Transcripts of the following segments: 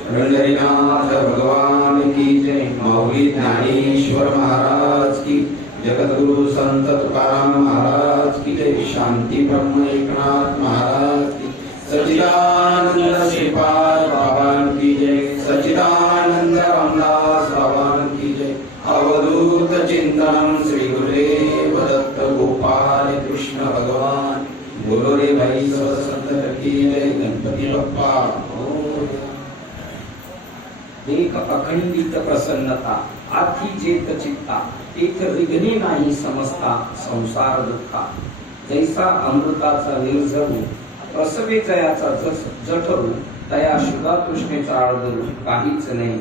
पंढरीनाथ भगवान की जय। माऊली ज्ञानेश्वर महाराज की, जगद्गुरु संत तुकाराम महाराज की जय। शांती ब्रह्म एकनाथ महाराज की, सच्चिदानंद श्रीपाद बाबान की जय। सच्चिदानंद रामदास बाबान की जय। अवधूत चिंतन श्री गुरुदेव दत्त गोपाल कृष्ण भगवान। बोलो रे भाई सब संत की जय। गणपती बाप्पा। एक अखंडित प्रसन्नता आधी जेत चित्ता, एक विघ्ने नाही समजता संसार दुःखा। जैसा अमृताचा निर्झरू, प्रसवे जयाचा जठरू, तया शुद्धा तृष्णेचा आळदरू काहीच नाही।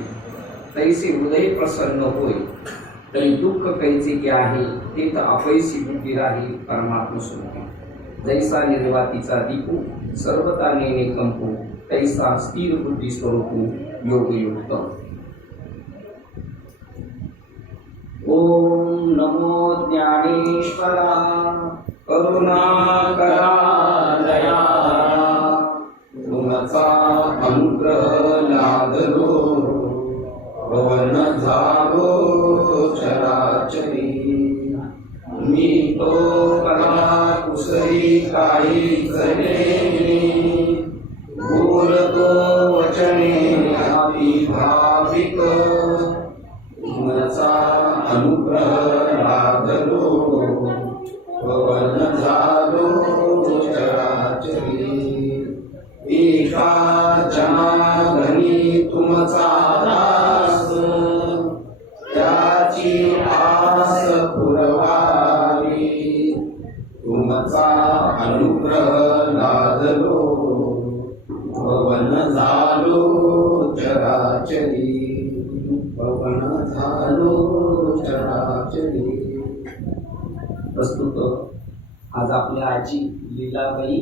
तैसे हृदय प्रसन्न होय, तरी दुःख कैचे की आहे, ते तर अपैसी बुद्धी राही परमात्म सुख। जैसा निर्वातीचा दीपू, सर्वता नेणे कंपू, तैसा स्थिर बुद्धी स्वरूपू योगयुक्त। ओम नमो ज्ञानेश्वरा, करुणाकरा दयाळा, तुमचा अनुग्रह लादलो, पवन झालो चराचरी। मी तो कला कुसरी काही जणे, बोलतो वचने अति भाविक। तुमचा अनुग्रह लादलो, पवन झालो चराचरी। एका जनार्दनी तुमचा दास, त्याची आस पुरवावी। तुमचा अनुग्रह लादलो, पवन झालो चराचरी। पवन झालो चराचरी। प्रस्तुत आज आपल्या आजी लीलाबाई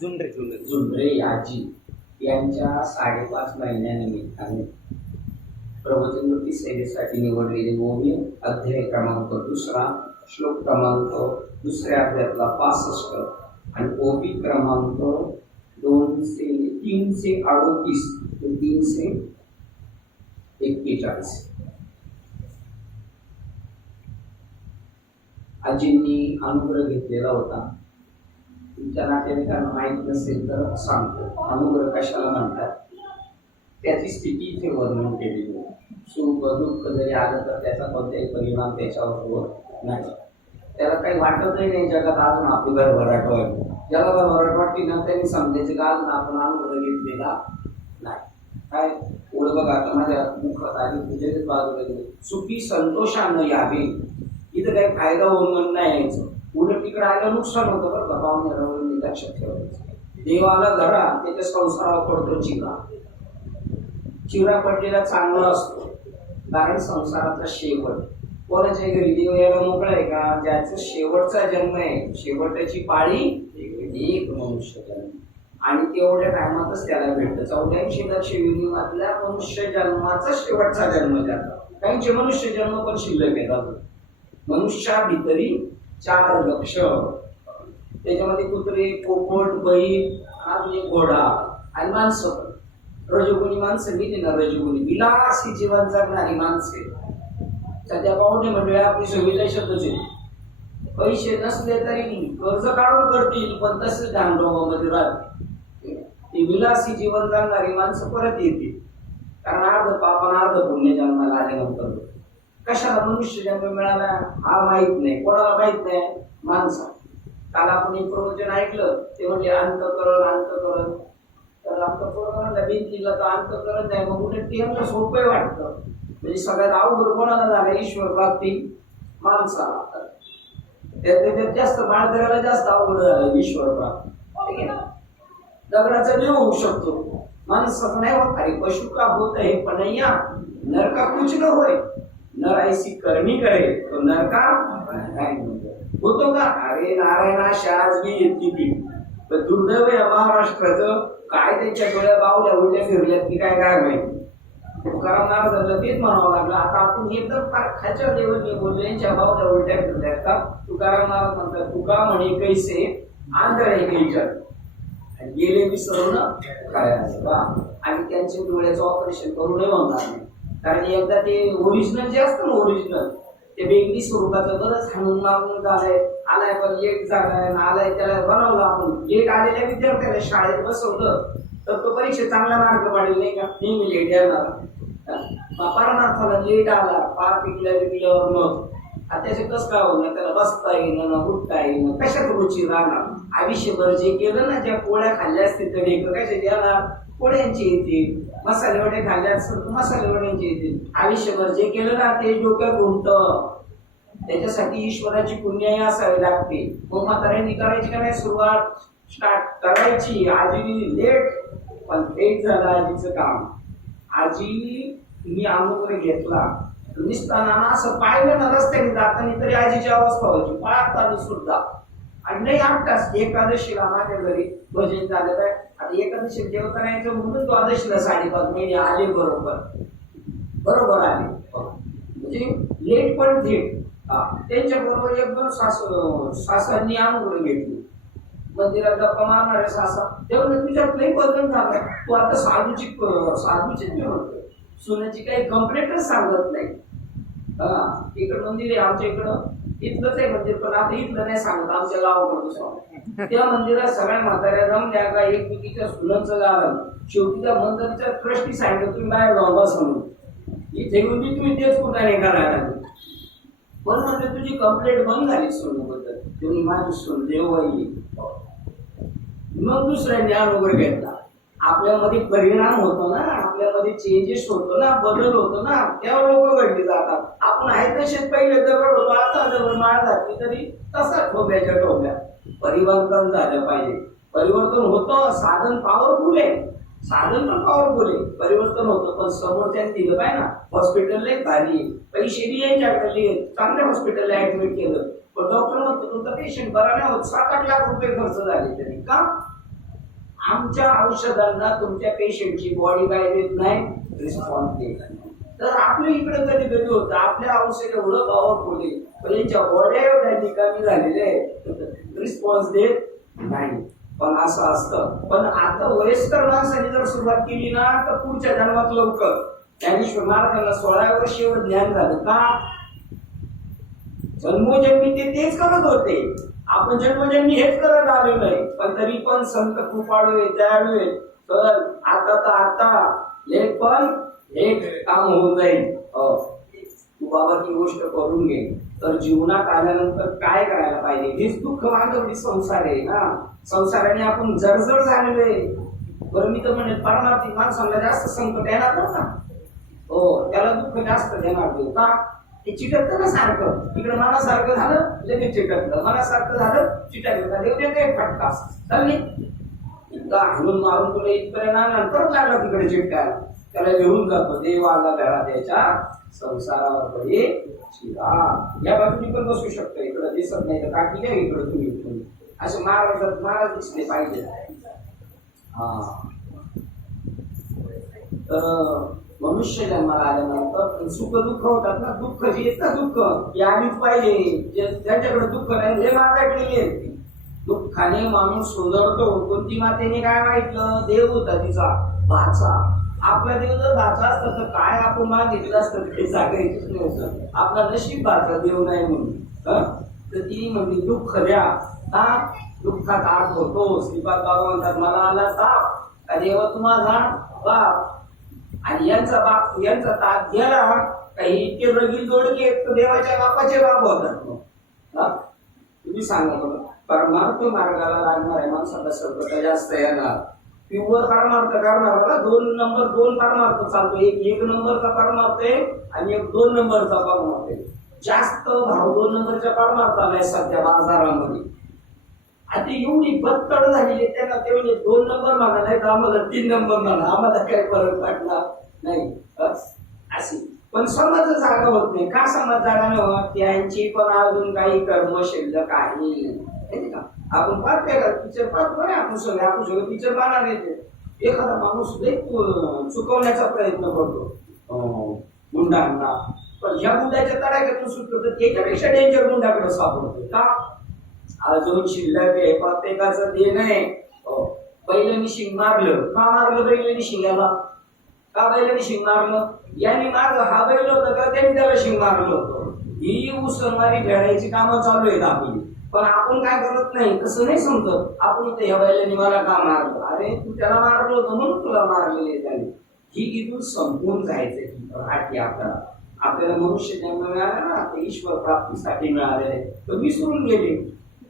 जुंडरे आजी यांच्या 5.5 महिन्यानिमित्ताने प्रवचनरूपी सेवेसाठी निवडलेले ओवी अध्याय क्रमांक 2, श्लोक क्रमांक 2 अध्यायातला 65 आणि ओवी क्रमांक 338 ते 341। आजींनी अनुग्रह घेतलेला होता। तुमच्या नातेवाईकांना माहीत नसेल तर सांगतो, अनुग्रह कशाला म्हणतात त्याची स्थिती इथे वर्णन केलेली आहे। सुख दुःख जरी आलं तर त्याचा कोणताही परिणाम त्याच्यावर होत नाही। त्याला काही वाटतही नाही जगात अजून आपली भरभराट व्हावी। ज्याला भरभराट वाटली ना त्यांनी समजायचे का अजून आपण अनुग्रह घेतलेला नाही। काय पुढे बघा, आता माझ्या मुखात आली पूजेच बाजूला गेली, सुखी संतोषानं यावे। इथं काही फायदा होऊन नाही यायचं, उलट तिकडे आलं नुकसान होतं बरं का। पाहुणे लक्षात ठेवायचं, देवाला घरात त्याच्या संसारावर पडतो चिरा। चिरा पडलेला चांगला असतो, कारण संसाराचा शेवट। कोणाच्या घरी देव यायला मोकळा आहे का? ज्याचा शेवटचा जन्म आहे, शेवटची पाळी एक मनुष्य जन्म, आणि तेवढ्या टायमातच त्याला भेटतं। 84 लक्ष विनिमयातल्या मनुष्य जन्माचा शेवटचा जन्म त्याचा। काहींचे मनुष्य जन्म पण शिल्लक येतात। मनुष्या भितरी 4 लक्ष, त्याच्यामध्ये कुत्रे, पोपट, बैल आणि घोडा आणि माणसं। रजोगुणी माणसं गेली ना, रजोगुणी विलासी जीवन जगणारी माणसे। सध्या पाहुणे मंडळी आपली सगळी शब्दच पैसे नसले तरी कर्ज काढून करतील, पण तसंच ढांडोबामध्ये राहते। ती विलासी जीवन जगणारी माणसं परत येतील, कारण अर्ध पाप आणि अर्ध पुण्य जन्माला आल्यानंतर कशाला मनुष्य जन्म मिळाला हा माहित नाही, कोणाला माहित नाही, माणसा। काल आपण एक प्रवचन ऐकलं, ते म्हणजे अंतःकरण। तर अंतःकरणाला भिंतीला तर अंतःकरण नाही, मग कुठे ते सोपं वाटतं। म्हणजे सगळ्यात अवघड कोणाला झालं? ईश्वर प्राप्ती माणसाला। त्यात जास्त माळकऱ्याला जास्त अवघड झालं ईश्वर प्राप्ती, ठीक आहे ना। दगडाचा देव होऊ शकतो, माणसाचं नाही होत। अरे पशु का होत है पनैया, नर का कुछ न होय, नर ऐसी करणी करे तो नर का होतो का? अरे नारायणाशी आज मी येते ती, तर दुर्दैव या महाराष्ट्राचं काय त्यांच्या डोळ्या बावल्या उलट्या फिरल्यात की काय माहिती। तुकाराम महाराजांना तेच म्हणावं लागलं। आता आपण एकदम खालच्या देवनी बोललो, यांच्या बावल्या उलट्या फिरल्यात का? तुकाराम महाराज म्हणतात, तुका म्हणे कैसे आंधळे टीचर आणि गेले विसरून आणि त्यांचे डोळ्याचं ऑपरेशन करू नये म्हणणार नाही. कारण एकदा ते ओरिजिनल जे असतं ना ओरिजिनल ते वेगळी स्वरूपाचं बरंच हाणून मागून झालंय आलाय पण लेट झालाय आलाय त्याला बनवलं आपण लेट आलेल्या विद्यार्थ्याला शाळेत बसवलं तर तो परीक्षेत चांगला मार्क पाडेल नाही का नेहमी लेट येणार परमार्थाला लेट आला पार पिकल्यावर मग त्याचे कसं काय होणार त्याला बसता येईन ना उठता येईन कशात रुची राहणार आयुष्यभर जे केलं ना ज्या पोळ्या खाल्ल्या असतील तरी कशाचे येणार पोळ्यांची येतील मसाले वडे खाल्ले असतील तर मसाले वड्यांची येतील आयुष्यभर जे केलं ना ते डोक्यात घुमतं त्याच्यासाठी ईश्वराची पुण्याई असावी लागते मग म्हाताऱ्यांनी करायची का नाही सुरुवात स्टार्ट करायची आजी लेट पण लेट झालं आजीचं काम आजी मी अनुभव घेतला निसताना असं पाहिलं ना रस्त्याने जाताना तरी आजीची अवस्था व्हायची पाळताना सुद्धा आणि नाही 8 तास एकादशीला माझ्या घरी भजन झालं काय आता एकादशी जेवताना यायचं म्हणून द्वादशीला 5.5 महिने आले बरोबर आले म्हणजे लेट पण थेट त्यांच्या बरोबर एकदम सासांनी अनुभव घेतली मंदिरात गप्पा मारणारे सासा तेव्हा तुझ्यात नाही बदल झाला तू आता साधूची म्हणतो सोन्याची काही कंप्लेंटच सांगत नाही इकडं मंदिर आहे आमच्या इकडं इथलंच आहे मंदिर पण आता इथलं नाही सांगत आमच्या गावाकडं त्या मंदिरात सगळ्या म्हाताऱ्या जमल्या का एकमेकीच्या सुनांचं गाणं शेवटी त्या मंदिराच्या ट्रस्टी सांगितलं तुम्ही बाहेर जाऊन बसा म्हणून इथे येऊन मी तुम्ही तेच कुठं नाही करायला पण म्हणजे तुझी कंप्लेंट बंद झाली सोनूबद्दल तुम्ही माझी सोन देवबाई मग दुसऱ्यांनी अनुभव घेतला आपल्यामध्ये परिणाम होतो ना आपल्यामध्ये चेंजेस होतो ना बदल होतो ना तेव्हा लोक घडली जातात आपण आहे तसेच पहिले दगड होतो आता दगड माळ घातली तरी तसाच ठोब्याच्या ठोब्या परिवर्तन झालं पाहिजे परिवर्तन होतं साधन पॉवरफुल आहे साधन पण पॉवरफुल आहे परिवर्तन होतं पण समोरच्याने दिलं पाहिजे ना हॉस्पिटलला भारी पैसे बी यांच्याकडे चांगल्या हॉस्पिटलला ऍडमिट केलं पण डॉक्टर म्हणतो तुमचा पेशंट बरा नाही होत 7-8 लाख रुपये खर्च झाले तरी का आमच्या औषधांना तुमच्या पेशंटची बॉडी काय देत नाही रिस्पॉन्स देत नाही तर आपल्या इकडे कधी होतं आपल्या औषध एवढं पॉवरफुल आहे पण यांच्या बॉड्या एवढ्या कमी झालेल्या आहेत रिस्पॉन्स देत नाही पण असं असतं पण आता वयस्कर माणसाने जर सुरुवात केली ना तर पुढच्या जन्मात लवकर ज्ञानेश्वर महाराजांना 16 वर्ष एवढं ज्ञान झालं का जन्मोजन्मी ते तेच करत होते आपण जन्मजन्मी हेच करत आलेलो नाही पण तरी पण संत कृपाळू दयाळू तर आता लेट पण एक काम होऊन जाईल तू बाबा ती गोष्ट करून घे तर जीवनात आल्यानंतर काय करायला पाहिजे हेच दुःख मागवली संसार आहे ना संसाराने आपण जर्जर झालेलो आहे बरं मी तर म्हणेल परमार्थी माणसाला जास्त संकट येणार ना हो त्याला दुःख जास्त देणार देऊ का हे चिटकतं ना सारखं इकडं मनासारखं झालं लगेच चिटकलं मनासारखं झालं चिटकलं देऊ दे काही फटका चालली इतका हाणून मारून तुला इथपर्यंत परत लागला तिकडे चिटकायला त्याला घेऊन जातो देव आला घरात याच्या संसारावर बळी शिरा या बाजूनी पण बसू शकतो इकडं दिसत नाही तर काठी काय इकडं तुम्ही असं महाराज दिसले पाहिजे तर मनुष्य जन्माला आल्यानंतर सुख दुःख होतात ना दुःख जे येत ना दुःख हे आलीच पाहिजे ज्यांच्याकडे दुःख नाही हे मागायचे दुःखाने माणूस सुधारतो कोणती मातेने काय माहितलं देव होता तिचा भाचा आपला देव जर भाचा असता तर काय आपण मागितलं असतं ते सांगायचंच नव्हतं आपला नशीब भाचा देव नाही म्हणून तर ती म्हणजे दुःख द्या दुःखात आठ होतो श्रीपाद बाबा म्हणतात मला आला ताप देवा तुम्हाला बाप आणि यांचा बाप यांचा ताप गेला काही इतके रगील जोडके देवाच्या बापाचे बाप होतात तुम्ही सांगा परमार्थ मार्गाला लागणाऱ्या माणसाला सर्वता जास्त येणार प्युअर परमार्थ करणार 2 परमार्थ चालतो एक नंबरचा परमार्थ आहे आणि एक 2 नंबरचा परमार्थ आहे जास्त भाव 2 नंबरच्या परमार्थाला आहे सध्या बाजारामध्ये आता एवढी बत्तड झालेली त्यांना ते म्हणजे 2 नंबर म्हणा नाही तर आम्हाला 3 नंबर म्हणा आम्हाला काही फरक पडला नाही अशी पण समाज जागा होत नाही का समाज जागा नाही होत त्यांची पण अजून काही कर्म शिल्लक आहे आपण पाहतोय का पिक्चर पाहतो ना आपण सगळं पिक्चर पाहणार येते एखादा माणूस चुकवण्याचा प्रयत्न करतो गुंडांना पण ह्या गुंडाच्या तडाख्यातून सुटतो तर त्याच्यापेक्षा डेंजर गुंडाकडे सापडतो का अजून शिल्लक आहे, प्रत्येकाचं देणं आहे. बैलांनी शिंग मारलं, का मारलं बैलांनी शिंगाला? का बैलांनी शिंग मारलं? यांनी मारलं, हा बैल होता का त्यांनी त्याला शिंग मारलं होतं. ही उसळमारी फेडायची कामं चालू आहेत आपली, पण आपण काय करत नाही, कसं नाही समजत. आपण इथे ह्या बैलांनी मला का मारलं? अरे तू त्याला मारलं होतं म्हणून तुला मारलेले त्याने. ही इथून संपून जायचंय आठी आपल्याला मनुष्य जन्म मिळाला ना, ते ईश्वर प्राप्तीसाठी मिळालेले तर विसरून गेले.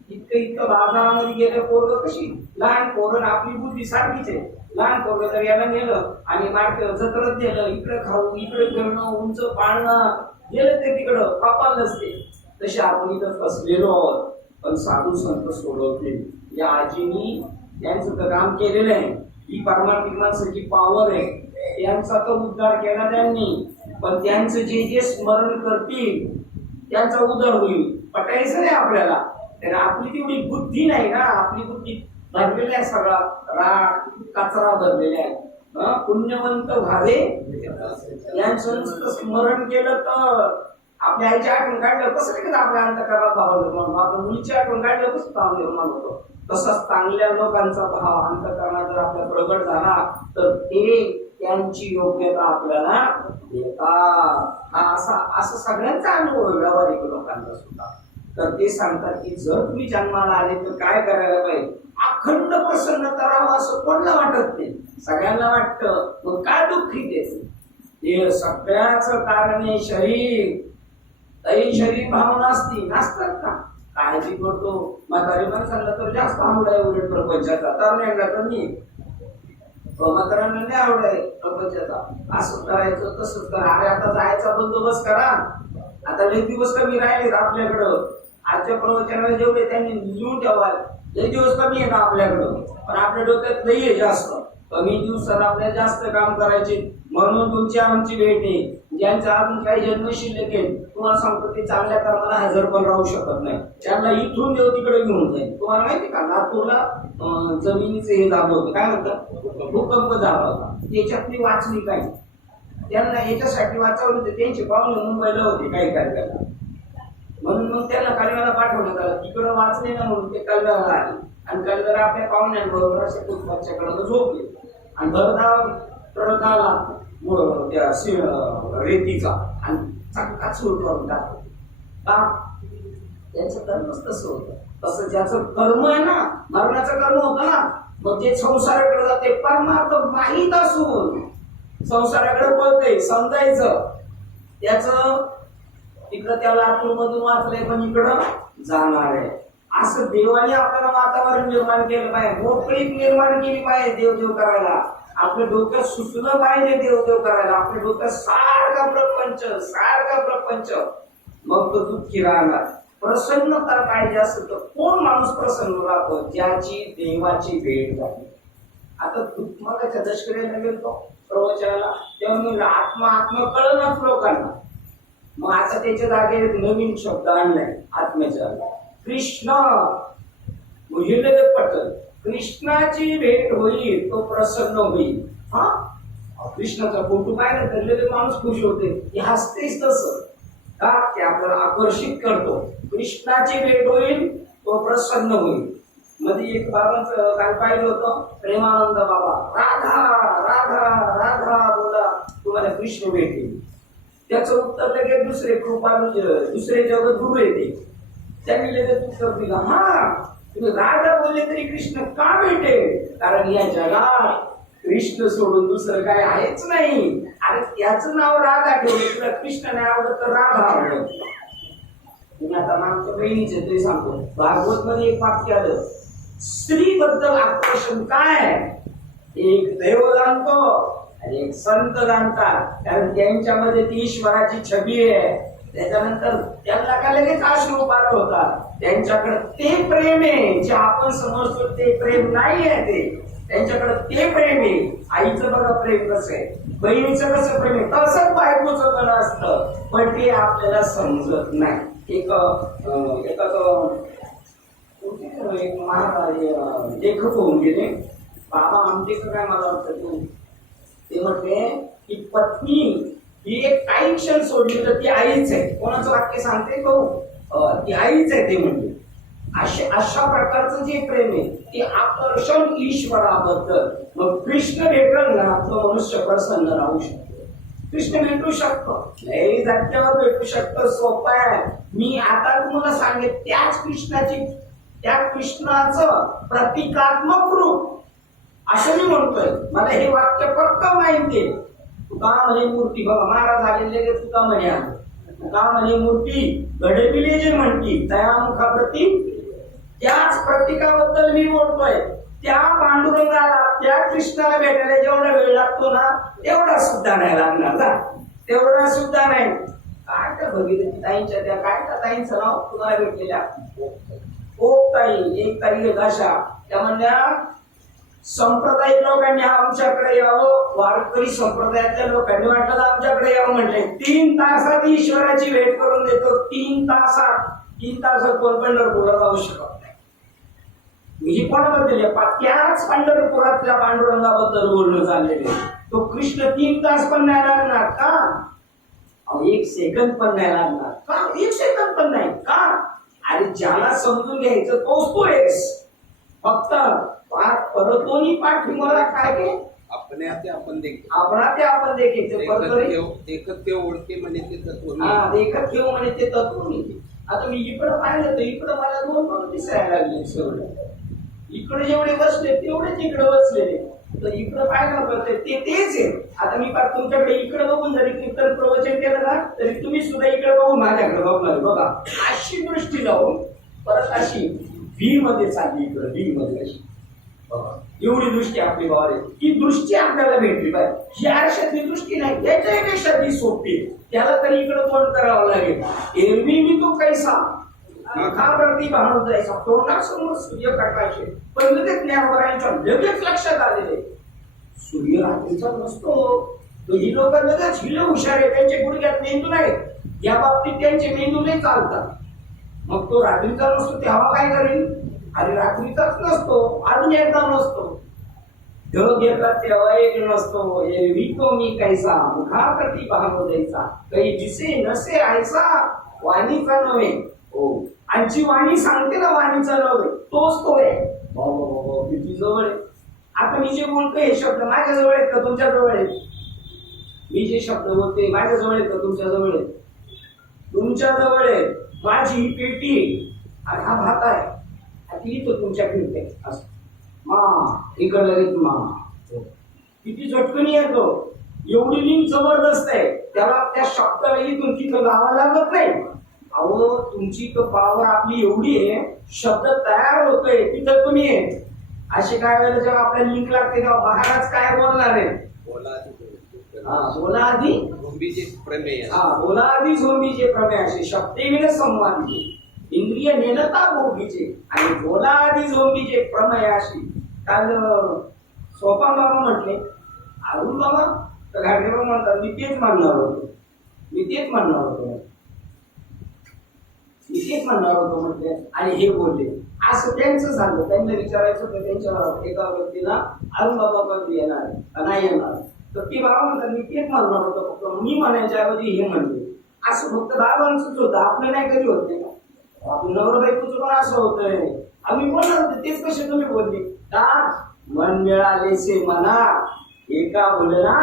इतकं बाजारामध्ये गेले पोरं कशी लहान पोरं, आपली बुद्धी सारखीच आहे. लहान पोरं तर याला नेलं आणि मार्केट जत्रत नेलं, इकडे खाऊ इकडे खेळणं, उंच पाळणं, गेलं ते तिकडं कपाल नसते. तसे आपण इथं फसलेलो आहोत. पण साधू संत सोडवतील. या आजीनी त्यांचं तर काम केलेलं आहे. ही परमात्मिक माणसाची पावर आहे, त्यांचा तो उद्धार केला त्यांनी. पण त्यांचं जे जे स्मरण करतील त्यांचा उद्धार होईल. पटायचं नाही आपल्याला, तर आपली तेवढी बुद्धी नाही ना. आपली बुद्धी भरलेली आहे, सगळा राग कचरा भरलेला आहे. पुण्यवंत व्हावे यांचं स्मरण केलं तर आपल्या आईची आठवण काढलं कसं नाही का आपल्या अंतःकरणात भाव निर्माण होतो. आपल्या मुलीची आठवण काढलं कसं भाव निर्माण होतो. तसाच चांगल्या लोकांचा भाव अंतःकरणात जर आपल्या प्रगट झाला तर ते त्यांची योग्यता आपल्याला देतात. हा असा सगळ्यांचा अनुभव व्यावहारिक लोकांचा सुद्धा. तर ते सांगतात की जर तुम्ही जन्माला आले तर काय करायला पाहिजे? अखंड प्रसन्नता राहावं असं कोणाला वाटत नाही, सगळ्यांना वाटतं. मग काय दुःखी ते सगळ्याच कारण आहे शरीर. तरी शरीर भावना असती नसतात का? काळजी करतो म्हातारी माणसाला तर जास्त आवड आहे उलट प्रपंचाचा, तरुणांना कमी. म्हाताऱ्यांना नाही आवड आहे प्रपंचाचा. असं करायचं तसंच करा. अरे आता जायचा बंदोबस्त करा. आता लई दिवस कमी राहिले आपल्याकडं. आजच्या प्रवचनाला जेवढे त्यांनी लिहून ठेवाल लई दिवस कमी आहे ना आपल्याकडं, पण आपल्या डोक्यात लई आहे जास्त. कमी दिवसात आपल्याला जास्त काम करायचे. म्हणून तुमची आमची भेट आहे. ज्यांचा अजून काही जन्म शिल्लक आहे तुम्हाला सांगतो ते चांगल्या कर्माला हजर पण राहू शकत नाही. त्यांना इथून देव तिकडे घेऊन जाईल. तुम्हाला माहिती का लातूरला जमिनीचं हे झालं होतं, काय म्हणतात, भूकंप झाला होता. त्याच्यातली वाचली काय, त्यांना याच्यासाठी वाचवलं होतं. त्यांचे पाहुणे मुंबईला होते काही कार्यक्रम, म्हणून मग त्यांना कल्याणला पाठवण्यात आलं. तिकडं वाचले ना म्हणून ते कल्याणला आले आणि कल्याण आपल्या पाहुण्यांबरोबर असे पुष्पाच्याकडे झोपले आणि भरधाव ट्रक आला त्या रेतीचा आणि चक्का सुरू करून टाकला. का? त्यांचं कर्मच तसं होतं. तसं ज्याचं कर्म आहे ना, मरणाचं कर्म होतं ना, मग जे संसाराकडे जाते परमार्थ माहीत असून संसाराकडे पळते समजायचं त्याच तिकडं त्याला आतून वाचलंय पण इकडं जाणार आहे. असं देवाने आपल्याला वातावरण निर्माण केलं पाहिजे, मोकळीक निर्माण केली पाहिजे देवदेव करायला. आपल्या डोक्यात सुचलं पाहिजे देवदेव करायला. आपल्या डोक्यात सारखा प्रपंच मग तो दुःखी राहणार. प्रसन्नता पाहिजे असं तर कोण माणूस प्रसन्न राहतो? ज्याची देवाची भेट झाली. आता तुम्हाला दशकड्याला गेलो प्रवचनाला तेव्हा मी आत्मा कळनाच लोकांना. मग आता त्याच्या जागे नवीन शब्द आणलाय आत्म्याच्या, कृष्ण. पटल कृष्णाची भेट होईल तो प्रसन्न होईल. हा, कृष्णाचा फोटो पाहिला तर माणूस खुश होते. हे हसतेच तसं का ते आपल्याला आकर्षित करतो. कृष्णाची भेट होईल तो प्रसन्न होईल. मध्ये एक बाबांचं काय पाहिलं होतं, प्रेमानंद बाबा, राधा राधा राधा बोला तुम्हाला कृष्ण भेटेल. त्याचं उत्तर लगेच दुसरे जगद्गुरु येते, त्यांनी लगेच उत्तर दिलं, हा तुम्ही राधा बोलले तरी कृष्ण का भेटेल? कारण या जगात कृष्ण सोडून दुसरं काय आहेच नाही. आणि त्याचं नाव राधा ठेवलं, तुला कृष्ण नाही आवडत तर राधा आवडत. तुम्ही आता आमच्या बहिणीचे तरी सांगतो, भागवत मध्ये एक वाक्य आलं, स्त्री बद्दल आकर्षण काय? एक देव जाणतो आणि एक संत जाणतात, कारण त्यांच्यामध्ये ती ईश्वराची छबी आहे. त्याच्यानंतर त्यांना काय लगेच अश्रू पाठ होतात. त्यांच्याकडे ते प्रेम आहे जे आपण समजतो ते प्रेम नाही आहे. ते त्यांच्याकडे ते प्रेम आहे. आईचं बघा प्रेम कसं आहे, बहिणीचं कसं प्रेम आहे, तसंच बायकोचं पण असतं, पण ते आपल्याला समजत नाही. एक महाराज लेखक होऊन गेले बाबा आमचे काय, मला वाटतं ते म्हटले की पत्नी ही एक काही क्षण सोडली तर ती आईच आहे. कोणाचं वाक्य सांगते तो, ती आईच आहे ते म्हणते. अशा प्रकारचं जे प्रेम आहे ते आकर्षण ईश्वराबद्दल. मग कृष्ण भेटल ना तो मनुष्य प्रसन्न राहू शकतो. कृष्ण भेटू शकतो, लई जागेवर भेटू शकतो, सोपं आहे. मी आता तुम्हाला सांगेन त्याच कृष्णाचं प्रतिकात्मक रूप असं मी म्हणतोय. मला हे वाक्य पक्क माहितीये. तुका म्हणे मूर्ती, बघा महाराज आलेले तुका म्हणे आले, तुका म्हणे मूर्ती घडविले जे म्हणती त्या मुखाप्रती त्याच प्रतीकाबद्दल मी बोलतोय. त्या पांडुरंगाला त्या कृष्णाला भेटायला जेवढा वेळ लागतो ना तेवढा सुद्धा नाही लागणार ना, तेवढा सुद्धा नाही. काय त्या बघितलं ताईंच्या त्या काय त्या ताईंचं नाव तुम्हाला भेटलेल्या ताई, एक ताई अशा त्या म्हणल्या संप्रदायिक लोकांनी आमच्याकडे यावं, वारकरी संप्रदायातल्या लोकांनी वाटलं आमच्याकडे यावं म्हटले. 3 तासात ईश्वराची भेट करून देतो. 3 तासात कोण पंढरपूरला जाऊ शकत नाही. ही कोणाबद्दल त्याच पंढरपुरातल्या पांडुरंगाबद्दल बोलणं चाललेलं. तो कृष्ण 3 तास पण नाही लागणार का? 1 सेकंद पण नाही लागणार का? 1 सेकंद पण नाही का? अरे ज्याला समजून घ्यायचं तोच तो आहेस. फक्त परतोनी पाठीमाला काय के अपने आते आपण देखील आपणा ते आपण देखील देखत ते ओळखे म्हणे ते तत्व. देखत घेऊ म्हणे ते तत्व मी. आता मी इकडं पाहिलं तर इकडं मला 2 दिसायला लागले. सगळं इकडे जेवढे बसले तेवढेच इकडे बसलेले. तर इकडं पाहिलं करते तेच आहे. आता मी तुमच्याकडे इकडे बघून जरी कीर्तन प्रवचन केलं ना तरी तुम्ही सुद्धा इकडे बघून माझ्याकडे बघणार. बघा अशी दृष्टी जाऊन परत अशी व्ही मध्ये चालली, इकडे व्ही मध्ये अशी एवढी दृष्टी आपली बाबा आहे. ही दृष्टी आपल्याला भेटली पाहिजे. ही आरशातली दृष्टी नाही, याच्यापेक्षा ती सोपी. त्याला तरी इकडे तोंड करावं लागेल. एरवी मी तो कैसा मुखावरती भांडून जायचा, तोंडासमोर सूर्यप्रकाश आहे. पण लगेच ज्ञानवरांच्या लगेच लक्षात आलेले सूर्य रात्रीचा नसतो. ही लोक लगेच हिल हुशार आहे, त्यांचे गुडघ्यात मेंदू नाही. या बाबतीत त्यांचे मेंदू नाही चालतात. मग तो रात्रीचा नसतो तेव्हा काय करेल? अरे रात्रीचाच नसतो, अजून एकदा नसतो. ढग येतात तेव्हा एक नसतो. एरवी तो मी कैसा मुखाप्रती भांडून जायचा, काही दिसे नसे ऐसा वाणीचा नव्हे. हो, आमची वाणी सांगते ना वाणीचा नव्हे, तोच तो आहे. किती जवळ आहे. आता मी जे बोलतोय हे शब्द माझ्या जवळ आहेत का तुमच्या जवळ आहेत? मी जे शब्द बोलतोय माझ्या जवळ आहेत का तुमच्या जवळ आहेत? तुमच्या जवळ आहे. माझी ही पेटी आणि हा भात आहे, ती तो तुमच्या फिरते असं मा इकडं लगेच मा. किती झटकन येतो. एवढी लिंक जबरदस्त आहे. त्याला त्या शब्दाला इथून तिथं लावायला लागत नाही. अहो तुमची तो पावर आपली एवढी आहे, शब्द तयार होतोय तिथं तुम्ही आहे. असे काय वेळेला जेव्हा आपल्याला लिंक लागते तेव्हा महाराज काय बोलणार आहे? बोला आधी झोंबीचे प्रमेय. बोला आधी झोंबीचे प्रमेय असे शब्देविन संवादी इंद्रिय नेनता भोगीचे आणि बोला आधी झोंबीचे प्रमेय अशी. काल सोपा बाबा म्हटले, अरुण बाबा तर घाटे बाबा म्हणतात मी तेच म्हणणार होतो म्हटले आणि हे बोलले. असं त्यांचं झालं. त्यांना विचारायचं होतं त्यांच्या एका व्यक्तीला अरुण बाबा कधी येणार नाही येणार, तर ती बाबा म्हणतात मी तेच म्हणणार होतो, फक्त मी म्हणायच्या ऐवजी हे म्हणले. असं फक्त बाबांचंच होतं, आपलं नाही कधी होत नाही का? आपलं नवरा बायकोचं पण असं होतंय. आम्ही बोलणार होते तेच कसे तुम्ही बोलले का? मन मिळालेसे मना एका बोलना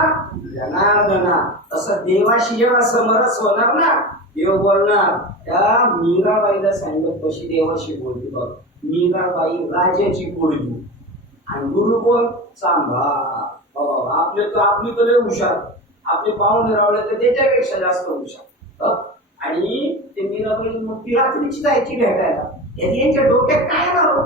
जनार्दना. तसं देवाशी जेव्हा समरस होणार ना देव बोलणार. त्या मीराबाईला सांगितलं कशी देवाशी बोलते बघ. मीराबाई राजाची पोरगी आणि गुरु कोण? चांबा. आपली तर लय हुशार. आपले पाहुणे रावले तर त्याच्यापेक्षा जास्त हुशार. आणि ते मीराबाई मग ती रात्रीची जायची भेटायला. यांच्या डोक्यात काय राहतो?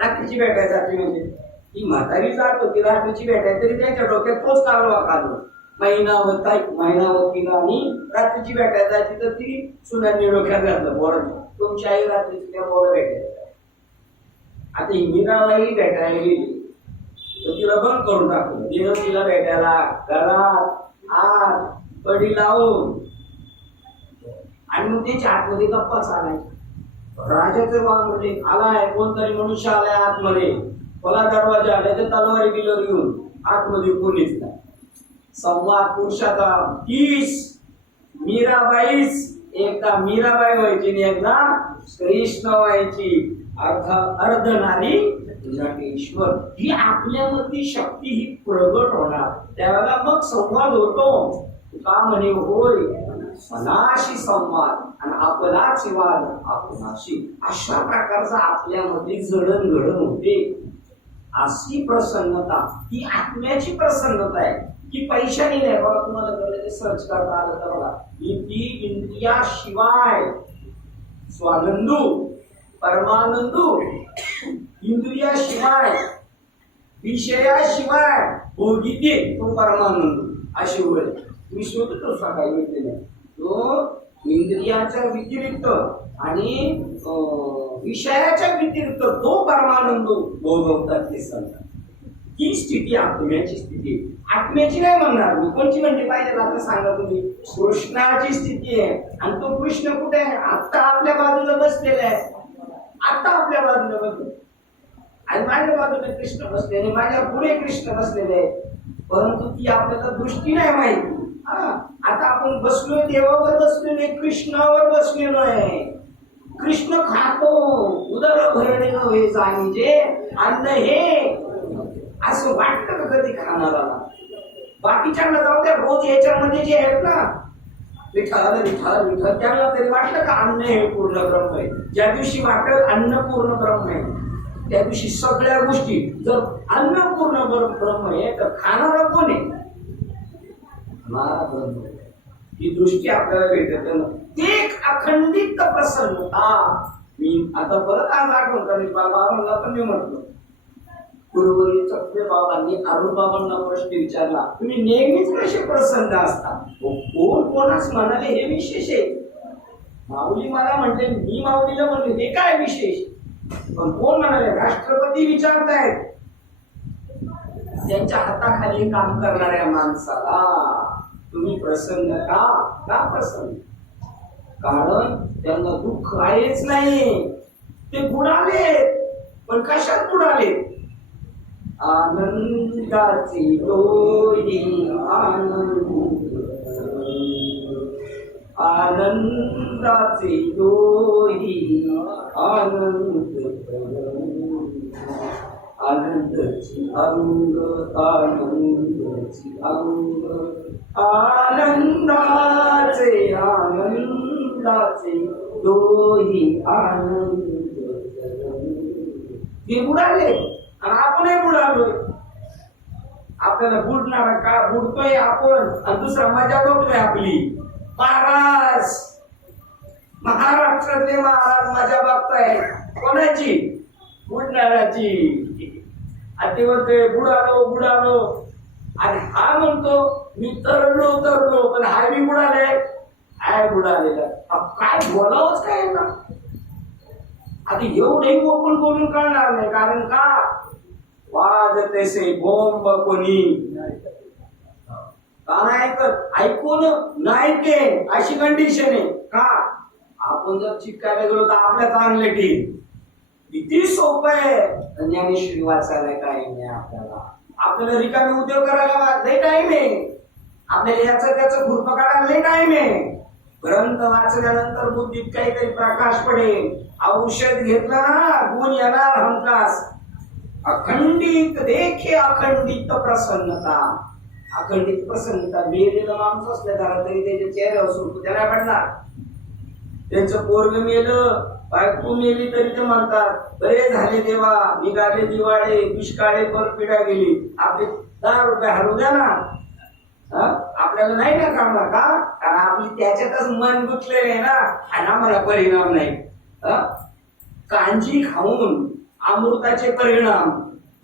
रात्रीची भेटायला जाते म्हणजे ती म्हातारी जात होती रात्रीची भेटायला, तरी त्यांच्या डोक्यात तोच कालवा काढलो. महिना होती आणि रात्रीची भेटायला जायची तर ती सुनांनी डोक्यात घातलं बोरांनी तुमची आई रात्रीची त्या बोरा भेटायला. आता ही मीराबाई भेटायला गेली तर तिला बंद करून टाकलं. गेलो तिला भेटायला घरात आत कडी लावून आणि मग त्याच्या आतमध्ये गप्पा चालायच्या. राजाचं वाघ म्हणजे आलाय कोणतरी मनुष्य आलाय आतमध्ये, मला दरवाजा आलाय तर तलवारी बिलर घेऊन आतमध्ये कोणीच नाही. संवाद पुरुषाचा 30 मीराबाईच एकदा मीराबाई व्हायची आणि एकदा कृष्ण व्हायची. अर्धनारी नटेश्वर, ही आपल्यामधली शक्ती ही प्रगट होणार. त्यावेळेला मग संवाद होतो. का म्हणे होय मनाशी संवाद आणि आपलाच वाद आपणाशी. अशा प्रकारचा आपल्यामध्ये जडणघडण होते. अशी प्रसन्नता ही आत्म्याची प्रसन्नता आहे, की पैशाने नाही. बघा तुम्हाला कळलं, सर्च करता आलं तर बघा, ती इंद्रियाशिवाय स्वानंदू परमानंदू, इंद्रियाशिवाय विषयाशिवाय भोगिते तो परमानंदू. अशी वेळ मी शोधतो सकाळी घेतलेला. तो इंद्रियाच्या व्यतिरिक्त आणि विषयाच्या व्यतिरिक्त तो परमानंद भोगवतात ते संत. ही स्थिती आत्म्याची स्थिती. आत्म्याची नाही म्हणणार मी, कोणची म्हणजे पाहिजे आता सांगा तुम्ही. कृष्णाची स्थिती आहे. आणि तो कृष्ण कुठे आहे? आता आपल्या बाजूला बसलेला आहे. आता आपल्या बाजूला बसले आणि माझ्या बाजूला कृष्ण बसले आणि माझ्या पुढे कृष्ण बसलेले आहे. परंतु ती आपल्याला दृष्टी नाही माहिती. आता आपण बसलोय देवावर बसलेलो, कृष्णावर बसलेलो आहे. कृष्ण खातो उदर भरणे नव्हे जाणीजे अन्न हे, असं वाटतं का कधी खाणाराला? बाकीच्यांना जाऊ द्या, रोज याच्यामध्ये जे आहेत ना विठाल विठाल विठाल, त्यांना तरी वाटलं का अन्न हे पूर्ण ब्रह्म आहे. ज्या दिवशी वाटत अन्न पूर्ण ब्रह्म आहे, त्या दिवशी सगळ्या गोष्टी. जर अन्न पूर्ण ब्रह्म आहे तर खाणारा कोण आहे? ब्रह्म. ही दृष्टी आपल्याला भेटत. एक अखंडित प्रसन्नता. मी आता परत आज आठवण करेल, बाबांना पण मी म्हटलं, गुरुवर्य चक्रे बाबांनी अरुण बाबांना प्रश्न विचारला, तुम्ही नेहमीच कसे प्रसन्न असता? कोण कोणाच म्हणाले हे विशेष आहे. माऊली मला म्हणते, मी माऊलीला म्हणले हे काय विशेष? पण कोण म्हणाले? राष्ट्रपती विचारतायत त्यांच्या हाताखाली काम करणाऱ्या माणसाला तुम्ही प्रसन्न का प्रसन्न? कारण त्यांना दुःख आहेच नाही. ते बुडाले, पण कशात बुडाले? आनंदाची डोही आनंद, आनंदाची डोही आनंद, आनंदाची अंग आनंदाची अंग, आनंदाचे आनंदाचे डोही आनंद. ते बुडाले आणि आपणही बुडालोय. आपल्याला बुडणारा का बुडतोय आपण आणि दुसरा मजा बघतोय आपली. महाराष्ट्रातले महाराज मजा बघताय कोणाची? बुडणाऱ्याची. आणि ते म्हणतोय बुडालो बुडालो, आणि हा म्हणतो मी तरलो तरलो, पण हा मी बुडाले. काय बुडालेला? काय बोलावंच काय ना. आता एवढंही ओपन बोलून कळणार नाही. कारण का? वाजते से बोंब कोणी का नाही ऐकत? ऐकून नाही के अशी कंडिशन आहे. का? आपण जर चिटकायला गेलो तर आपल्याच आणले ठीक. किती सोपं आहे. ज्ञानेश्वरी वाचायला टाइम आहे आपल्याला. आपल्याला रिकामी उद्योग करायला लय टाइम आहे. आपल्याला याचं त्याचं खुरप काढायला लय टाइम आहे. ग्रंथ वाचल्यानंतर बुद्धीत काहीतरी प्रकाश पडेल. औषध घेतलं ना गुण येणार हमखास. अखंडित देखे अखंडित प्रसन्नता. अखंडित प्रसन्नता. मेलेलं माणूस असल्या घरात तरी त्याच्या चेहऱ्यावर सुरतो त्याला पडणार. त्यांचं पोरग मेलं, बायको मेली तरी ते म्हणतात बरे झाले देवा, निघाले दिवाळे, दुष्काळे परपिडा गेली. आपले 10 रुपये हलू द्या ना. आपल्याला नाही ना काढणार का? कारण आपली त्याच्यातच मन गुंतलेले ना, आणि आम्हाला परिणाम नाही. कांजी खाऊन अमृताचे परिणाम.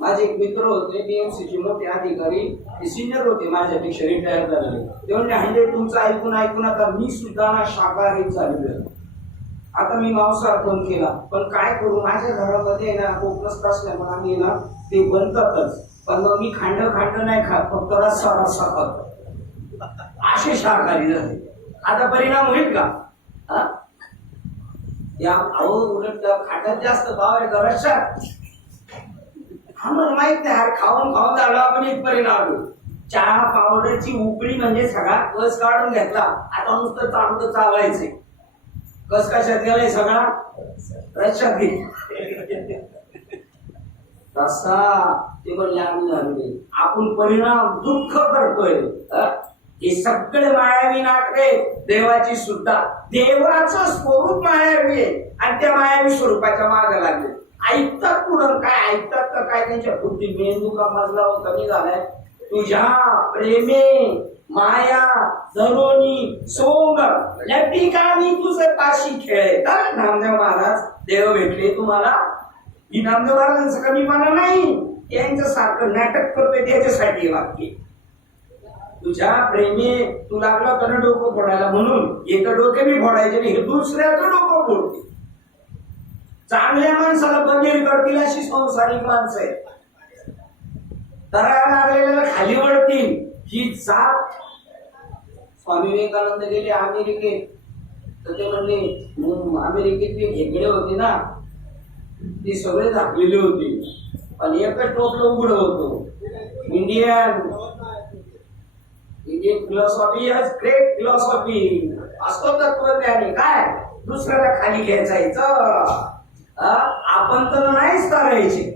माझे एक मित्र होते बीएमसीचे मोठे अधिकारी, ते सिनियर होते माझ्यापेक्षा, रिटायर झालेले. ते म्हणजे हंडे तुमचं ऐकून ऐकून आता मी सुद्धा ना शाकाहारी झालेलो. आता मी मांसाहार बंद केला, पण काय करू, माझ्या घरामध्ये ना कोकणस्थ असल्यामुळे आम्ही ना ते बनतातच. पण मग मी खांड नाही खात, फक्त रस्सा खातो. असे शाकाहारी झाले. आता परिणाम होईल का? या उलट खाटात जास्त भाव आहे का रश्शात? आम्हाला माहित नाही. खाऊन झाला पण एक परिणाम. चहा पावडरची उकळी म्हणजे सगळा कस काढून घेतला. आता नुसतं चालू चालायचे. कस कशात गेलाय? सगळा रश्शात गेली. तसा ते म्हणले आम्ही झाले आपण परिणाम दुःख करतोय. हे सगळे मायावी नाटके देवाची सुद्धा. देवाचं स्वरूप मायावी आहे आणि त्या मायावी स्वरूपाच्या मागे लागले. ऐकतात पुढं काय ऐकतात का काय त्यांच्या बुद्धी मेंदू का मजला कमी झालाय. तुझ्या प्रेमे माया जरोनी सोंग या ठिकाणी तुझं काशी खेळ. नामदेव महाराज देव भेटले तुम्हाला. ही नामदेव महाराजांचं कमीपणा नाही, यांचं सारखं नाटक करतोय त्याच्यासाठी वाक्य. तुझ्या प्रेमे तू लागला होता ना डोकं फोडायला म्हणून येतं डोके मी फोडायचे नाही, हे दुसऱ्याचं डोकं फोडते. चांगल्या माणसाला बंदीर करतील अशी संसारिक माणसं आहे. तराला लागलेल्याला खाली वळतील ही जात. स्वामी विवेकानंद गेले अमेरिकेत तर ते म्हणले अमेरिकेतले घेगडे होते ना ती सगळे झाकलेले होते पण एकच टोपलं उघड होतो. इंडियन फिलॉसॉफी ग्रेट फिलॉसॉफी असतो तत्वज्ञानी काय दुसऱ्याला खाली घ्यायचं. आपण तर नाहीच करायचे.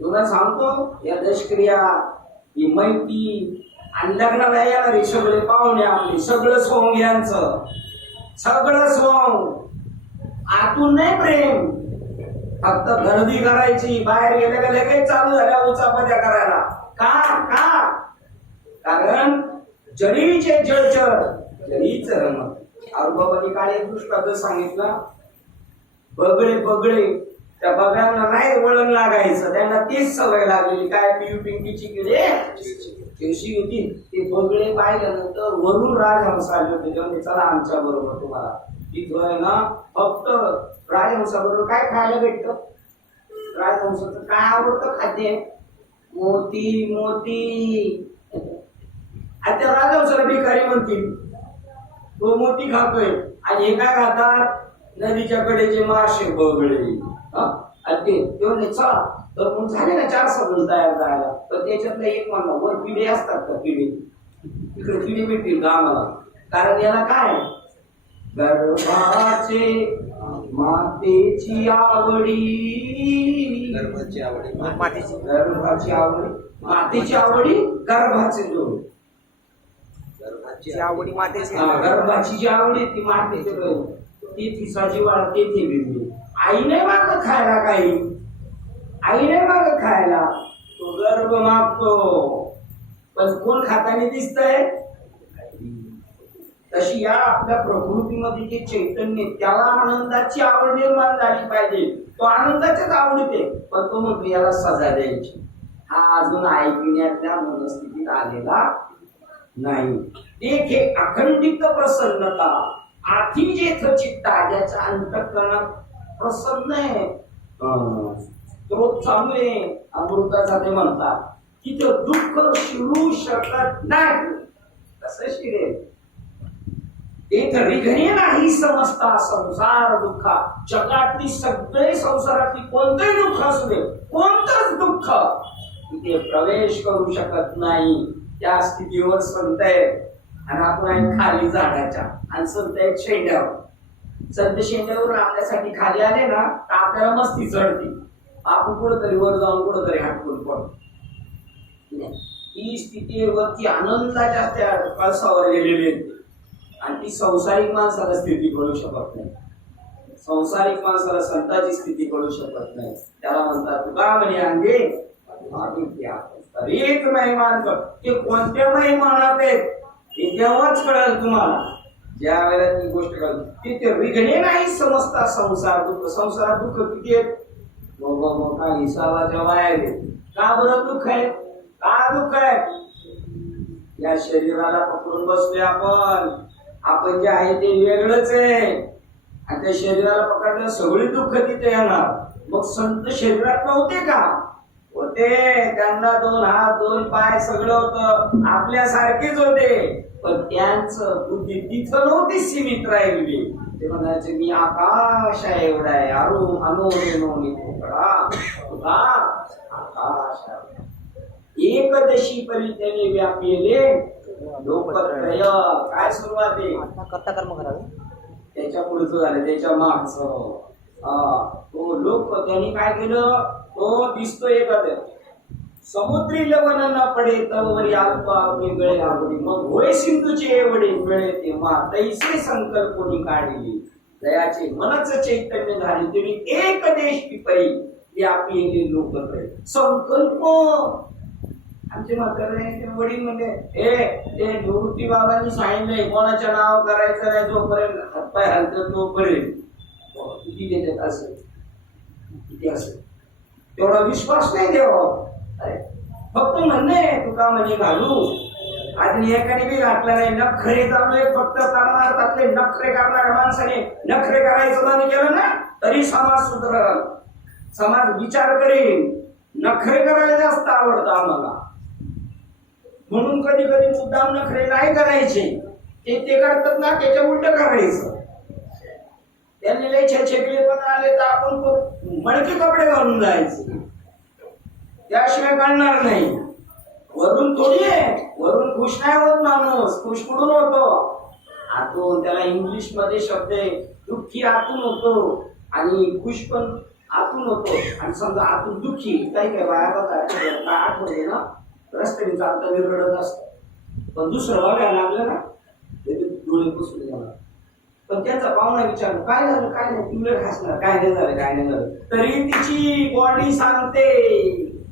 तुला सांगतो या दशक्रिया ही माहिती आणि लग्नाला येणारे सगळे पाहुणे आपले सगळं सोंग यांचं सगळं सोंग आतून नाही प्रेम. फक्त गर्दी करायची बाहेर गेले का लगेच चालू झाल्या उचापत्या करायला. का कारण जरीचे जळचर जरीच रमत. औरबाबांनी काय दृष्टांत सांगितलं. बगळे त्या बगळ्यांना नाही वळण लागायचं त्यांना तीच सवय लागलेली. काय पियू पिंकीची किडे चिरशी होती ते बगळे पाहिल्यानंतर वरून राजहंस आले होते. तेव्हा चला आमच्या बरोबर तुम्हाला तिथं ना फक्त राजहंसाबरोबर काय खायला भेटतं. राजहंसाचं काय आवडतं खाद्य मोती मोती. आणि त्या राजहंसाला भिकारी म्हणतील तो मोती खातोय आणि हे काय खातात नदीच्या कडेचे मासे बगळे. ते चला तर मग झाले ना 4 साबण तयार करायला तर त्याच्यातलं एक म्हणला वर किडे असतात का किडे तिकडे किडे भेटतील का आम्हाला. कारण याला काय गर्भाचे मातेची आवडी गर्भाची आवडी गर्भाची आवडी मातेची आवडी गर्भाचे जोड गर्भाची आवडी मातेची गर्भाची जी आवडी ती मातेचे जोड ती तिसाची वाढ तेथे बिंबी. आई नाही मागत खायला काही आई नाही मागत खायला तो गर्भ मागतो पण कोण खाताना दिसतंय. तशी या आपल्या प्रकृतीमध्ये जे चैतन्य त्याला आनंदाची आवड निर्माण झाली पाहिजे. तो आनंदाच्याच आवडते पण तो मग याला सजा द्यायची. हा अजून ऐकण्यातल्या मनस्थितीत आलेला नाही. एक हे अखंडित प्रसन्नता आधी जेथ चित्ता ज्याच्या अंतःकरणात प्रसन्न आहे स्त्रोत चालू आहे अमृताचा ते म्हणतात तिथं दुःख शिरू शकत नाही. कसं शिरेल ते तरी घरी नाही समजता संसार दुःख. जगातली सगळे संसारातली कोणतंही दुःख असू दे कोणतंच दुःख तिथे प्रवेश करू शकत नाही. त्या स्थितीवर संत आहे आणि आपण आहे खाली झाडाच्या आणि संत आहेत शेंड्यावर. संत शेंड्यावर आपल्यासाठी खाली आले ना तर आपल्याला मस्ती चढते. आपण कुठंतरी वर जाऊन कुठंतरी हाटकून पडतो. ही स्थितीवरती आनंदाच्या त्या कळसावर गेलेली आणि ती संसारिक माणसाला स्थिती कळू शकत नाही. संसारिक माणसाला संताची स्थिती कळू शकत नाही. त्याला म्हणतात तुका म्हणे अंगे तरीच महिमान कर. ते कोणत्या महिमानात आहेत हे तेव्हाच कळेल तुम्हाला ज्या वेळेला ती गोष्ट कळेल. ते विघ्ने नाही समजता संसार दुःख. संसारात दुःख किती आहेत मोठा हिसाबाच्या बाहेर. का बरं दुःख आहे का दुःख आहे. या शरीराला पकडून बसले आपण जे आहे ते वेगळंच आहे आणि त्या शरीराला पकडलं सगळी दुःख तिथे येणार. मग संत शरीरात नव्हते का होते. त्यांना 2 हात 2 पाय सगळं होतं आपल्यासारखेच होते पण त्यांचं बुद्धी तिथं नव्हती सीमित राहिली. ते म्हणायचे मी आकाश आहे एवढा आहे आकाश एकदशी परित्याने व्यापलेले लोकत्रय. काय सुरुवात आहे कर्ता कर्म करावे त्याच्या पुढचं झालं त्याच्या मागचं. तो लोक त्यांनी काय केलं तो दिसतो एखाद्या समुद्री लवण न पडे तवरी अल्प आवडी गळे आवडी मग होय सिंधूचे एवढे मिळे तेव्हा तैसे संकल्पनी काढली दयाचे मनच चैतन्य झाले तरी एक देश पिपरी व्यापी लोक संकल्प. आमचे म्हातारे वडील म्हणजे ते निवृत्ती बाबांनी सांगितलंय कोणाच्या नाव करायचं नाही जोपर्यंत हातपाय हलत तोपर्यंत. किती देतात असं किती असं तेवढा विश्वास नाही द्यावा. अरे फक्त म्हणणे तुका म्हणजे घालू आणि एकाने बी घातला नाही. नखरे चालू फक्त करणार त्यातले नखरे करणाऱ्या माणसाने नखरे करायचं बंद केलं ना तरी समाज सुधारेल, समाज विचार करेल. नखरे करायला जास्त आवडतं आम्हाला म्हणून कधी कधी मुद्दाम नखरे नाही करायचे. ते करतात ना त्याच्या उलट करायचं. त्यांनी लय छेछेकले पण आले तर आपण मडके कपडे घालून जायचे त्याशिवाय कळणार नाही. वरून थोडी आहे, वरून खुश नाही होत माणूस, खुश कुठून होतो आतून. त्याला इंग्लिश मध्ये शब्द आहे दुःखी आतून होतो आणि खुश पण आतून होतो. आणि समजा आतून दुःखी काही काय बाया बघा आठवते ना रस्त्याने चालताना रडत असत पण दुसरं बघायला लागलं ना डोळे पुसून जाणार. पण त्याचा पाहुणा विचारतो काय झालं काय नाही तुला हसणार काय नाही झालं काय नाही झालं तरी तिची बॉडी सांगते,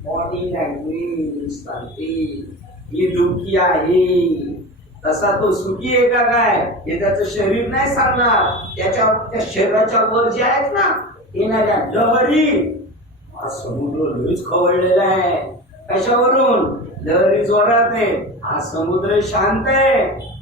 बॉडी लँग्वेज सांगते ही दुःखी आहे. तसा तो सुखी आहे का काय हे त्याचं शरीर नाही सांगणार. त्या शरीराच्या वर जे आहेत ना येणाऱ्या लहरी हा समुद्र लईच खवळलेला आहे. कशावरून लहरी जोरात आहे. हा समुद्र शांत आहे.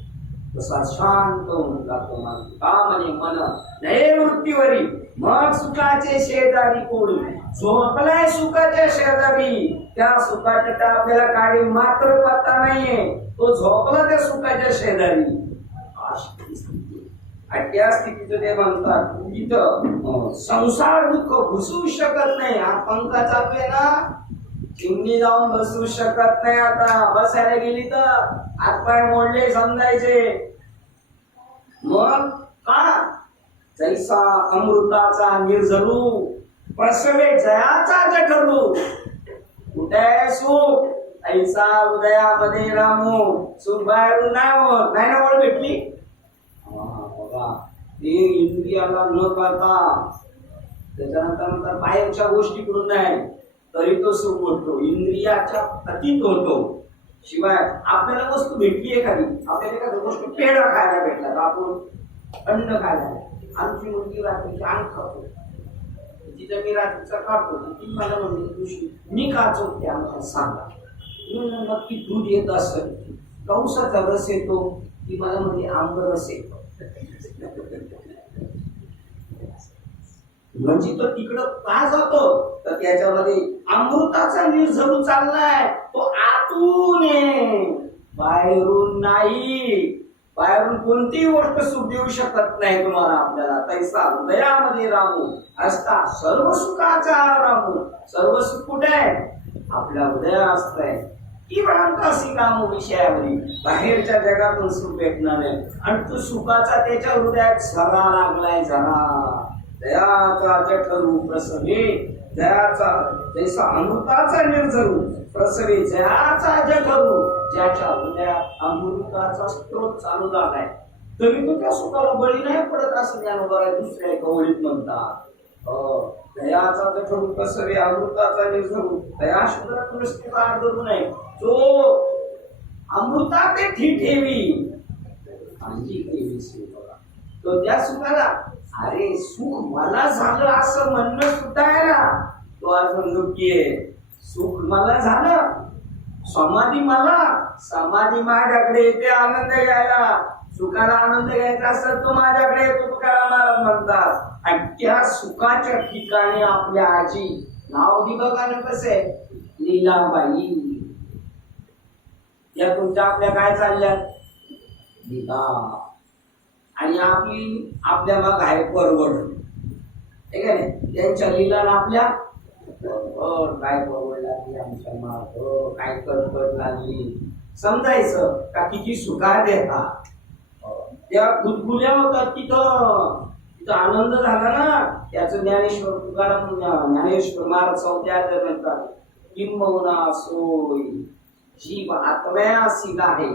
तसा शांत होऊन जातो मन का म्हणे मन नाही वृत्तीवरी मग सुखाचे शेजारी कोणी झोपलाय सुखाच्या शेजारी. त्या सुखाच्या त्या आपल्याला काळी मात्र पत्ता नाहीये. तो झोपला त्या सुखाच्या शेजारी. आणि त्या स्थितीचं ते म्हणतात तिथं संसार दुःख घुसू शकत नाही. हा पंखा चालू ना चिमणी जाऊन बसू शकत नाही. आता बसायला गेली तर हातपाय मोडले समजायचे. मग का जैसा अमृताचा निर्झरू प्रसवे जयाचा जठरू. कुठे सुख ऐसा उदयामध्ये रामू. सुख बाहेरून नाही ना ओळ भेटली. ते इंद्रियाला न करता त्याच्यानंतर बाहेरच्या गोष्टीकडून नाही तरी तो सुख होतो. इंद्रियाच्या अतीत होतो. शिवाय आपल्याला वस्तू भेटली एखादी आपल्याला एखादी गोष्ट पेढा खायला भेटला तर आपण अन्न खायला. आमची मुलगी रात्रीची अंग खातो तिचा मी रात्रीचा खातो ती मला म्हणते दुसरी मी खातो ते आम्हाला सांगा नक्की दूध येत असेल कंसाचा रस येतो ती मला म्हणजे आंबरस येतो. म्हणजे तो तिकडं का जातो तर त्याच्यामध्ये अमृताचा निर्झरू चाललाय. तो आतून आहे बाहेरून नाही. बाहेरून कोणतीही गोष्ट सुख देऊ शकत नाही तुम्हाला आपल्याला. तैसा हृदयामध्ये रामू असता सर्व सुखाचा रामू. सर्व सुख कुठे आहे आपल्या हृदयात असतंय. की भ्रांतासी कामू विषयावरी बाहेरच्या जगातून सुख भेटणार नाही. आणि तो सुखाचा त्याच्या हृदयात झरा लागलाय झरा. दयाचा जठरू प्रसवे दयाचा जैसा अमृताचा निर्झरू प्रसवे जयाचा जठरू. ज्याच्या हृदयात अमृताचा स्त्रोत चालू झालाय तरी तो त्या सुखाला बळी नाही पडत असं ज्ञानोबा दुसऱ्या कवळीत म्हणतात. दयाचा जठरू प्रसवे अमृताचा निर्झरू. दया शब्दात नुसतीचा अर्थ नाही जो अमृता ते ठेवी तो त्या सुखाला अरे सुख मला झालं असं म्हणणं सुद्धा आहे ना तो अजून दुःखी आहे. सुख मला झालं समाधी माझ्याकडे येते आनंद घ्यायला. सुखाला आनंद घ्यायचा असेल तो माझ्याकडे येतो तुकाराम महाराज म्हणतात. आणि त्या सुखाच्या ठिकाणी आपल्या आजी नाव दि बघा ना कसे लीलाबाई. या तुमच्या आपल्या काय चालल्या लीला. आणि आपल्या मग आहे परवड ठीक आहे ना. त्यांच्या लीला आपल्या काय परवड लागली आमच्या माग काय कटकट लागली समजायचं का किती सुखात येतात. त्या गुदगुल्या होतात तिथं तिचा आनंद झाला ना. त्याचं ज्ञानेश्वर तुकाराम ज्ञानेश्वर महाराज 4थ्या अध्यायात म्हणतात, किंबहुना सोय जीव आत्म्यासी आहे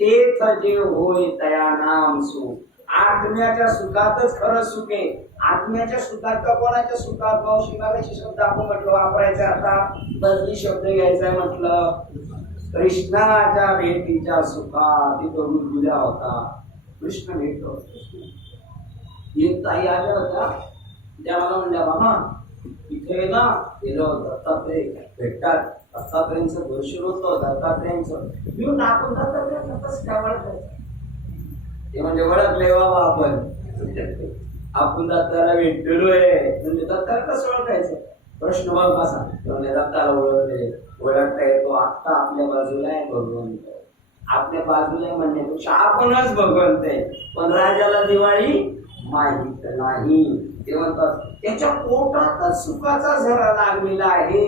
तेथ जे होय तया नाम सुख. आत्म्याच्या सुखातच खरं सुख आहे. आत्म्याच्या सुखात का कोणाच्या सुखात? मावशी मागाशी शब्द आपण म्हटलं वापरायचा, आता बदली शब्द घ्यायचा म्हटलं. कृष्णाच्या भेटीच्या सुखात तिथं गुदगुल्या होता. कृष्ण भेटतो. एक ताई आल्या होत्या, त्या मला म्हणल्या, बाबा इथे ना गेलं दत्तात्रय भेटतात, दत्तात्रयांचं दर्शन होतं, दत्तात्रयांचं घेऊन आपण दत्तात्रयांचं कसं काय ओळखायचं? ते म्हणजे ओळखलंय बाबा आपण दत्ताला भेटलोय म्हणजे दत्ताला कसं ओळखायचं? प्रश्न बघ कसा म्हणजे दत्ताला ओळखले, ओळखता येतो. आत्ता आपल्या बाजूला आहे भगवंत, आपल्या बाजूला आहे म्हणण्यापेक्षा आपणच भगवंत आहे. पण राजाला दिवाळी माहित नाही. ते म्हणतात त्याच्या पोटातच सुखाचा झरा लागलेला आहे.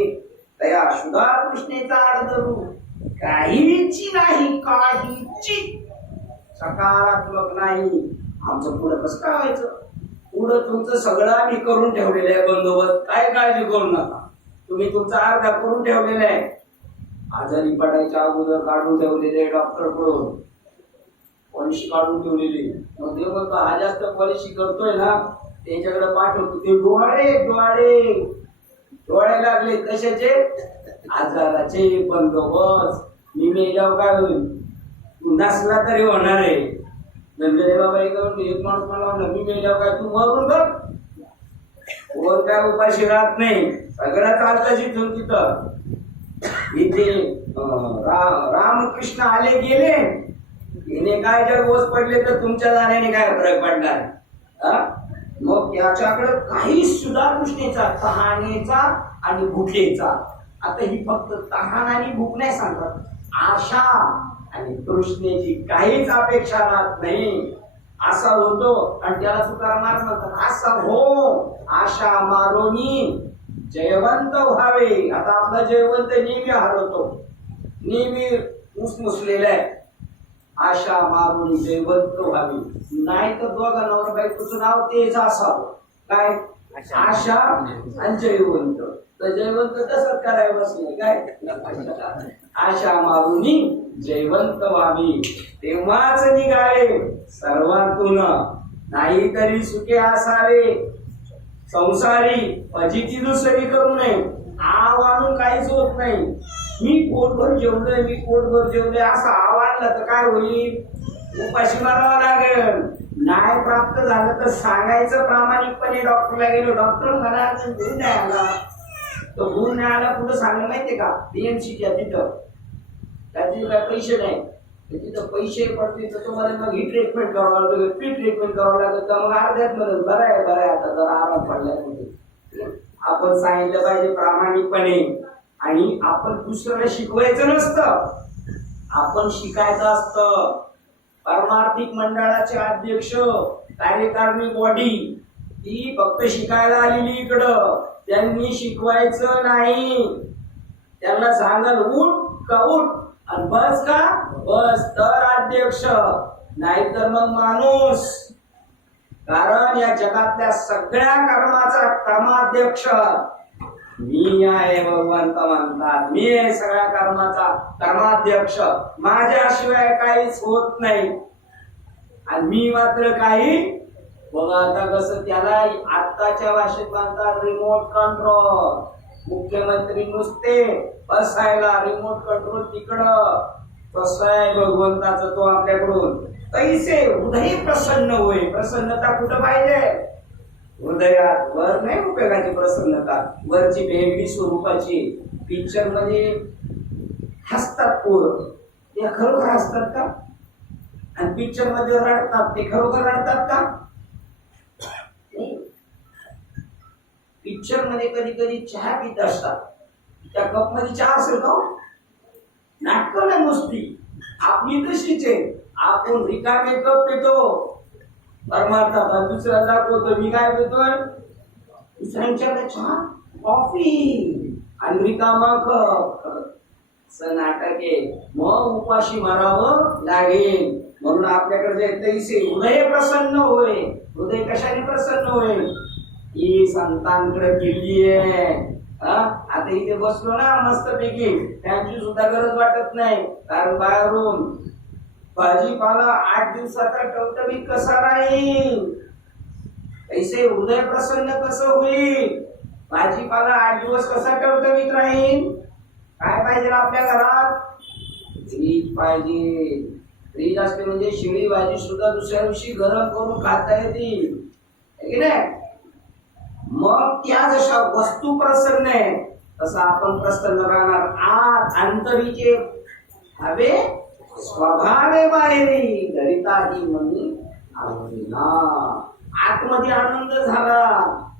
त्या सुधा कृष्णेचा आडधरू काहीची नाही, काहीची सकारात्मक नाही. आमचं पुढं कसं काय व्हायचं? पुढं तुमचं सगळं आम्ही करून ठेवलेलं आहे बंदोबस्त, काय काळजी करू नका. तुम्ही तुमचा अर्धा करून ठेवलेला आहे. आजारी पडायच्या अगोदर काढून ठेवलेले डॉक्टर कडून पॉलिसी काढून ठेवलेली. मग ते म्हणतो हा जास्त पॉलिसी करतोय ना त्याच्याकडे पाठवतो. ते डोळे लागले कशाचे? आजाराचे बंदोबस्त. मी मेल्यावर काय होईल? तू नसला तरी होणार आहे. नंतर बाबा एक माणूस मला म्हणलं, मी मेल्यावर काय तू मरून बघ, वर काय उपाशी राहत नाही, सगळं चालतं जिथून तिथं. इथे रामकृष्ण आले गेले, येणे काय जर ओस पडले तर तुमच्या जाण्याने काय फरक पडणार? मग त्याच्याकडे काही सुद्धा कृष्णेचा, तहानेचा आणि भुकेचा. आता ही फक्त तहान आणि भूक नाही सांगतात, आशा आणि तृष्णेची काहीच अपेक्षा राहत नाही. असा होतो आणि त्याला तुकाराम महाराज म्हणतात, असा हो आशा मारोनी जयवंत व्हावे. आता आपला जयवंत नेहमी हरवतो, नेहमी मुसमुसलेला आहे. आशा मारून जयवंत व्हावी, नाही तर दोघा नवरा बायकोचं नाव तेच असावं. काय? आशा आणि जयवंत. तर जयवंत तसंच करायला बसले काय? आशा मारून जयवंत व्हावी, तेव्हाच निघाले सर्वातून, नाही तरी सुखे असावे. संसारी फजिती दुसरी करू नये. आव आणून काहीच होत नाही. मी पोटभर जेवलोय, मी पोटभर जेवलोय असं आव आणलं तर काय होईल? उपाशी मारावा लागेल. नाही प्राप्त झालं तर सांगायचं प्रामाणिकपणे. डॉक्टरला गेलो, डॉक्टर मला गुण नाही आला. तो गुण नाही आला कुठं सांगलं माहितीये का? बीएमसीच्या तिथं त्याचे काय पैसे नाही, तिथं पैसे पडतील तर तुम्हाला मग ही ट्रीटमेंट करावं लागतं, फ्री ट्रीटमेंट करावं लागत. मग अर्ध्यात म्हणत बरं आहे आता जरा आराम पडल्या. आपण सांगितलं पाहिजे प्रामाणिकपणे. आणि आपण दुसऱ्याला शिकवायचं नसतं, आपण शिकायचं असतं. परमार्थिक मंडळाचे अध्यक्ष, कार्यकारिणी बॉडी ती फक्त शिकायला आलेली इकडं, त्यांनी शिकवायचं नाही. त्यांना सांगाल उठ का उठ आणि बस का बस तर अध्यक्ष, नाहीतर मग माणूस. कारण या जगातल्या सगळ्या कर्माचा कर्माध्यक्ष मी आहे. भगवंत म्हणतात मी आहे सगळ्या कर्माचा कर्माध्यक्ष, माझ्याशिवाय काहीच होत नाही. आणि मी मात्र काही बघा आता कसं त्याला आत्ताच्या भाषेत म्हणतात रिमोट कंट्रोल. मुख्यमंत्री नुसते बसायला, रिमोट कंट्रोल तिकडं. कसं आहे भगवंताचं तो आपल्याकडून तैसे हृदय प्रसन्न होय. प्रसन्नता कुठं पाहिजे? हृदयात. वर नाही उपयोगाची प्रसन्नता, वरची वेगळी स्वरूपाची. पिक्चर मध्ये हसतात पोरं, ते खरोखर हसतात का? आणि पिक्चर मध्ये रडतात, ते खरोखर रडतात का? पिक्चर मध्ये कधी कधी चहा पित असतात, त्या कप मध्ये चहा असेल का? नाटक नाही नुसती, आपली तशीच आहे. आपण रिकामे कप पितो, परमार्थात दुसऱ्याला दाखवतो मी काय पितोय. दुसऱ्यांच्याकडे चहा कॉफी आणि रिकामा कप. असं नाटक आहे. मग उपाशी मारावं लागेल. म्हणून आपल्याकडे जे तैसे हृदय प्रसन्न होय. हृदय कशाने प्रसन्न होय? ही संतांकडे केली आहे. आता इथे बसलो ना मस्तपैकी, त्यांची सुद्धा गरज वाटत नाही. कारण बाहेरून भाजीपाला 8 दिवसाचा टवटवीत कसा राहील, तैसे हृदय प्रसन्न कसं होईल? भाजीपाला 8 दिवस कसा टवटवीत राहील? काय पाहिजे आपल्या घरात? फ्रीज पाहिजे. फ्रीज असते म्हणजे शिळी भाजी सुद्धा दुसऱ्या दिवशी गरम करून खाता येते. मग त्या जशा वस्तू प्रसन्न आहे तसं आपण प्रसन्न राहणार. आत अंतरीचे हवे स्वभावे बाहेरी धरिताही मनी आवडीना. आतमध्ये आनंद झाला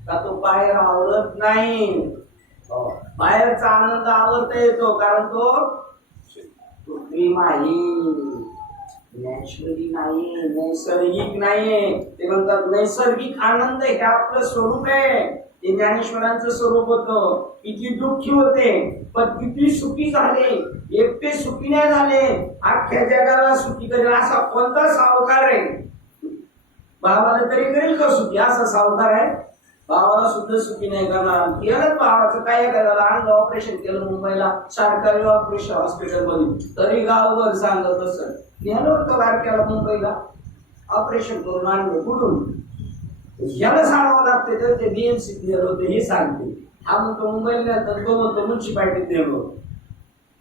का तो बाहेर आवडत नाही. बाहेरचा आनंद आवडता येतो कारण तो कृत्रिम आहे, नॅचरली नाही, नैसर्गिक नाहीये. ते म्हणतात नैसर्गिक आनंद हे आपलं स्वरूप आहे. ते ज्ञानेश्वरांचं स्वरूप होतं. किती दुःखी होते पण किती सुखी झाले. एकटे सुखी नाही झाले, अख्ख्या जगाला सुखी करेल असा कोणता सावकार आहे? भावाला तरी करेल का सुखी? असा सावकार आहे? भावाला सुद्धा सुखी नाही करणार. केलं भावाचं काय करायला? अंग ऑपरेशन केलं मुंबईला सरकारी ऑपरेशन हॉस्पिटल मध्ये, तरी गावभर सांगत असत. नेलं होतं बारक्याला मुंबईला, ऑपरेशन करून आणलं. कुठून? याला सांगावं लागते तर ते बीएमसी नेलं होतं हे सांगते. हा म्हणतो मुंबईला, तर तो म्हणतो म्युन्सिपाल्टीत नेलो.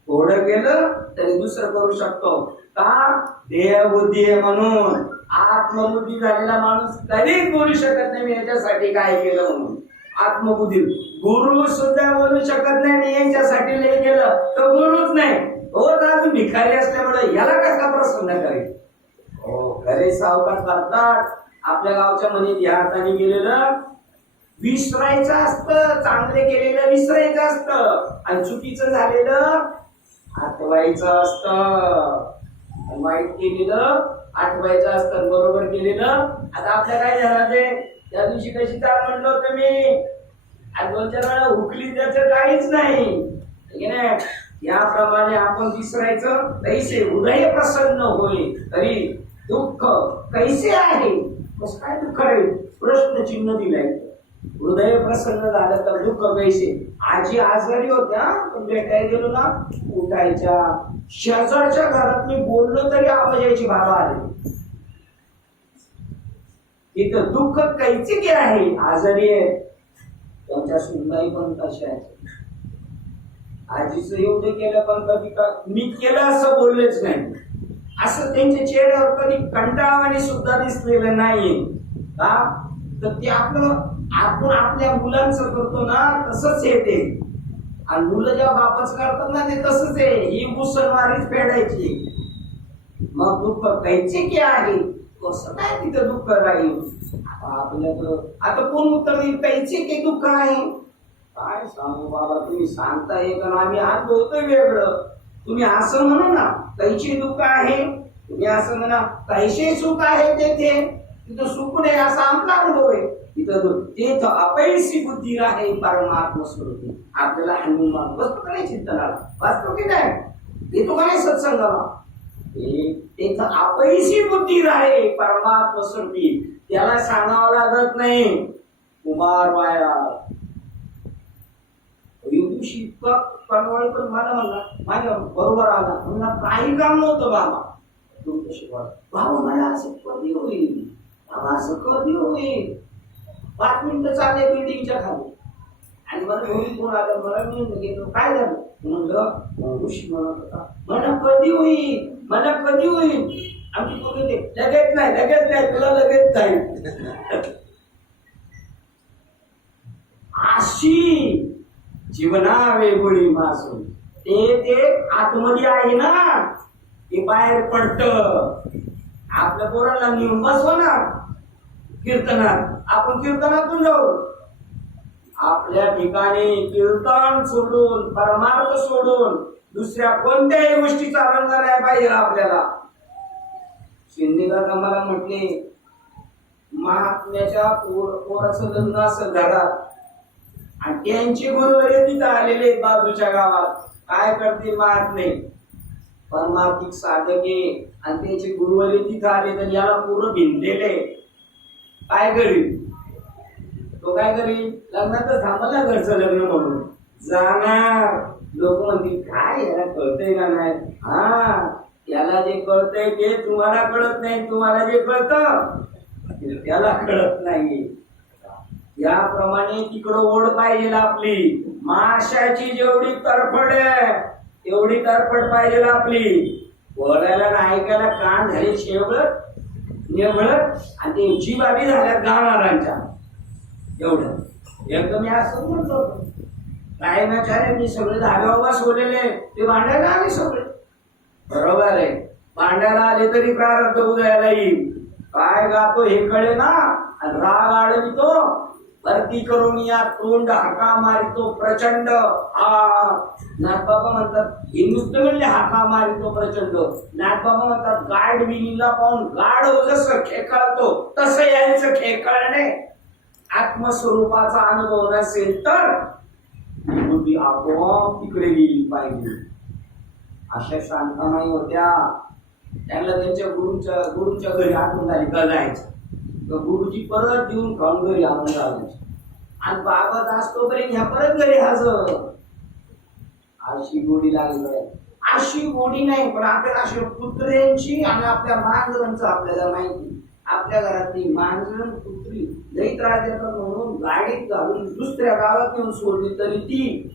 थोडं गेलं तरी दुसरं करू शकतो का? देहबुद्धी आहे म्हणून. आत्मबुद्धी झालेला माणूस कधीच बोलू शकत नाही मी याच्यासाठी काय केलं म्हणून. आत्मबुद्धी गुरु सुद्धा बोलू शकत नाही मी याच्यासाठी लय केलं, तर गुरुच नाही. हो अजून भिकारी असल्यामुळे याला कसा प्रसन्न करेल? हो, खरे सावकार करतात. आपल्या गावच्या मध्ये या हाताने गेलेलं विसरायचं असतं, चांगले केलेलं विसरायचं असतं, आणि चुकीचं झालेलं आठवायचं असतं. वाईट केलेलं आठवायचं असतं, बरोबर केलेलं. आता आपल्या काय झालं ते त्या दिवशी कशी चाल म्हणलं होतं मी, आज 2-4 वेळा हुकली, त्याचं काहीच नाही. याप्रमाणे आपण विसरायचं. तैसे हृदय प्रसन्न होईल तरी दुःख कैसे आहे? कसं काय दुःख राहील? प्रश्न चिन्ह दिलाय. हृदय प्रसन्न झालं तर दुःख कैसे? आजी आजारी होत्या, पण भेटायला गेलो ना, उठायच्या. शेजारच्या घरात मी बोललो तरी आवाज यायची, बाबा आले. इथं दुःख कैसे की आहे? आजारी आहे. त्यांच्या सुनबाई पण तशा आहेत. आजीचं एवढं केलं पण कधी का मी केलं असं बोललेच नाही. असं त्यांच्या चेहऱ्यावर कधी कंटाळवाणी सुद्धा दिसलेलं नाही. का? तर ते आपण आपल्या मुलांचं करतो ना तसंच येते. आणि मुलं जेव्हा बापच करतात ना ते तसंच आहे. ही मुसलमारीच फेडायची. मग दुःख कैचे की आहे? कसं काय तिथं दुःख राहील? आपल्याकडं आता कोण उत्तर देईल? कैचे की दुःख आहे? काय सांगू बाबा, तुम्ही सांगताय का आम्ही अनुभवतोय वेगळं. तुम्ही असं म्हणा ना कैचे दुःख आहे, तुम्ही असं म्हणा कैसे सुख आहे. तेथे तिथं सुख नाही असा आमचा अनुभव आहे. तिथं अपैसी बुद्धी आहे परमात्मा स्वरूपी. आपल्याला हनुमान बसतो का नाही चिंतनाला? वाचतो की नाही? येतो का नाही सत्संगाला? तिथं अपैसी बुद्धी आहे परमात्मा स्वरूपी. त्याला सांगावं लागत नाही. कुमार वाया इतका कळवळ पण मला म्हणला, माझ्या बरोबर आला म्हणला, काही काम नव्हतं बाबा तुमच्याशी. बाबा मला असं कधी होईल? बाबा असं कधी होईल? 5 मिनिटं चालले बिल्डिंगच्या खाली, आणि मला घरी कोण आलं, मला मी गेलो, काय झालं म्हणलं, ऋषी म्हणत होता, मला कधी होईल, मला कधी होईल? आमची पोरगी लगेच नाही, लगेच नाही, तुला लगेच नाही. अशी जीवना वेगळी मासून ते आतमध्ये आहे ना, ते बाहेर पडत. आपल्या पोराला नेऊन बसवा ना कीर्तनात, आपण कीर्तनातून जाऊ. आपल्या ठिकाणी कीर्तन सोडून, परमार्थ सोडून दुसऱ्या कोणत्याही गोष्टीचा रंग नाही पाहिजे आपल्याला. शिंदेदादा मला म्हटले, महात्म्याच्या पोराचं लग्न असं घरात, आणि त्यांचे गुरुवारी तिथं आलेले बाजूच्या गावात. काय करतील महात्मे? परमार्थिक साधक आहे आणि त्याचे गुरुवले तिथं आले तर याला पूर्ण भिनलेले काय करील तो काय करील लग्नातच थांबला घरचं लग्न म्हणून जाणार लोक म्हणतील काय याला कळतंय का नाही हा याला जे कळतंय ते तुम्हाला कळत नाही तुम्हाला जे कळतं त्याला कळत नाही याप्रमाणे तिकडं ओढ पाहिजे आपली माशाची जेवढी तरफड आहे तेवढी तरफड पाहिजे आपली बोलायला ना ऐकायला कान झाले शेवळत नेवळत आणि ते जीवाबी झाल्या गावणाऱ्यांच्या एवढं एकदम मी असं म्हणतो काय ना काय मी सगळे धाब्यावर सोडलेले ते भांडायला आले सगळे बरोबर आहे भांडायला आले तरी प्रारब्ध उदयाला येईल काय गातो हे कळे ना आणि राग आडवितो भरती करून या तोंड हाका मारितो प्रचंड नाथबाबा म्हणतात हे नुसतं म्हणले हाका मारितो प्रचंड नाथबाबा म्हणतात गाड विणीला पाहून गाड जसं खेकळतो तसं यायचं खेकळणे आत्मस्वरूपाचा अनुभव नसेल तर बुद्धी आपोआप तिकडे गेली पाहिजे अशा शांतमाई होत्या त्यांना त्यांच्या गुरुच्या घरी आठवण झाली का जायचं गुरुजी परत देऊन खाऊन घरी आणून जायचे आणि बाबा दास तोपर्यंत ह्या परत घरी हजर अशी गोडी लागली अशी गोडी नाही पण आपल्याला अशा कुत्र्यांची आणि आपल्या मांजरांचं आपल्याला माहिती आपल्या घरातली मांजरण कुत्री लई त्रास देतात म्हणून गाडीत घालून दुसऱ्या गावात येऊन सोडली तरी ती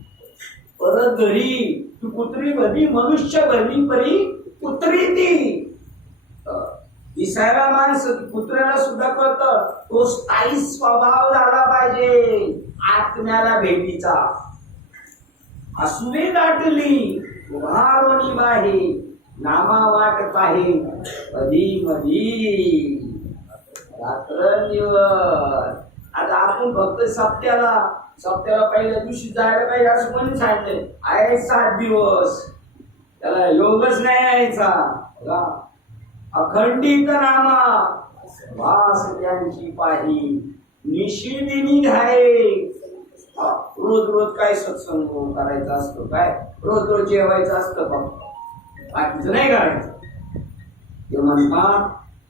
परत घरी ती कुत्री भरली मनुष्य भरली परी कुत्री ती दिसायला माणसं कुत्र्याला सुद्धा कळतं तो स्थायी स्वभाव झाला पाहिजे आत्म्याला भेटीचा असुवे दाटली उभारोनी बाहे नामा वाटत आहे कधी मधी रात्र दिवस आता आपण फक्त सप्त्याला पहिल्या दिवशी जायला पाहिजे असं कोणी सांगितलंय आहे 7 दिवस त्याला योगच नाही यायचा अखंडित नामा वास त्यांची पाही निशिदिनी धाये रोज रोज काय सत्संग करायचा असतो काय रोज रोज जेवायचं असतं बाकीचं नाही करायचं ते म्हणतात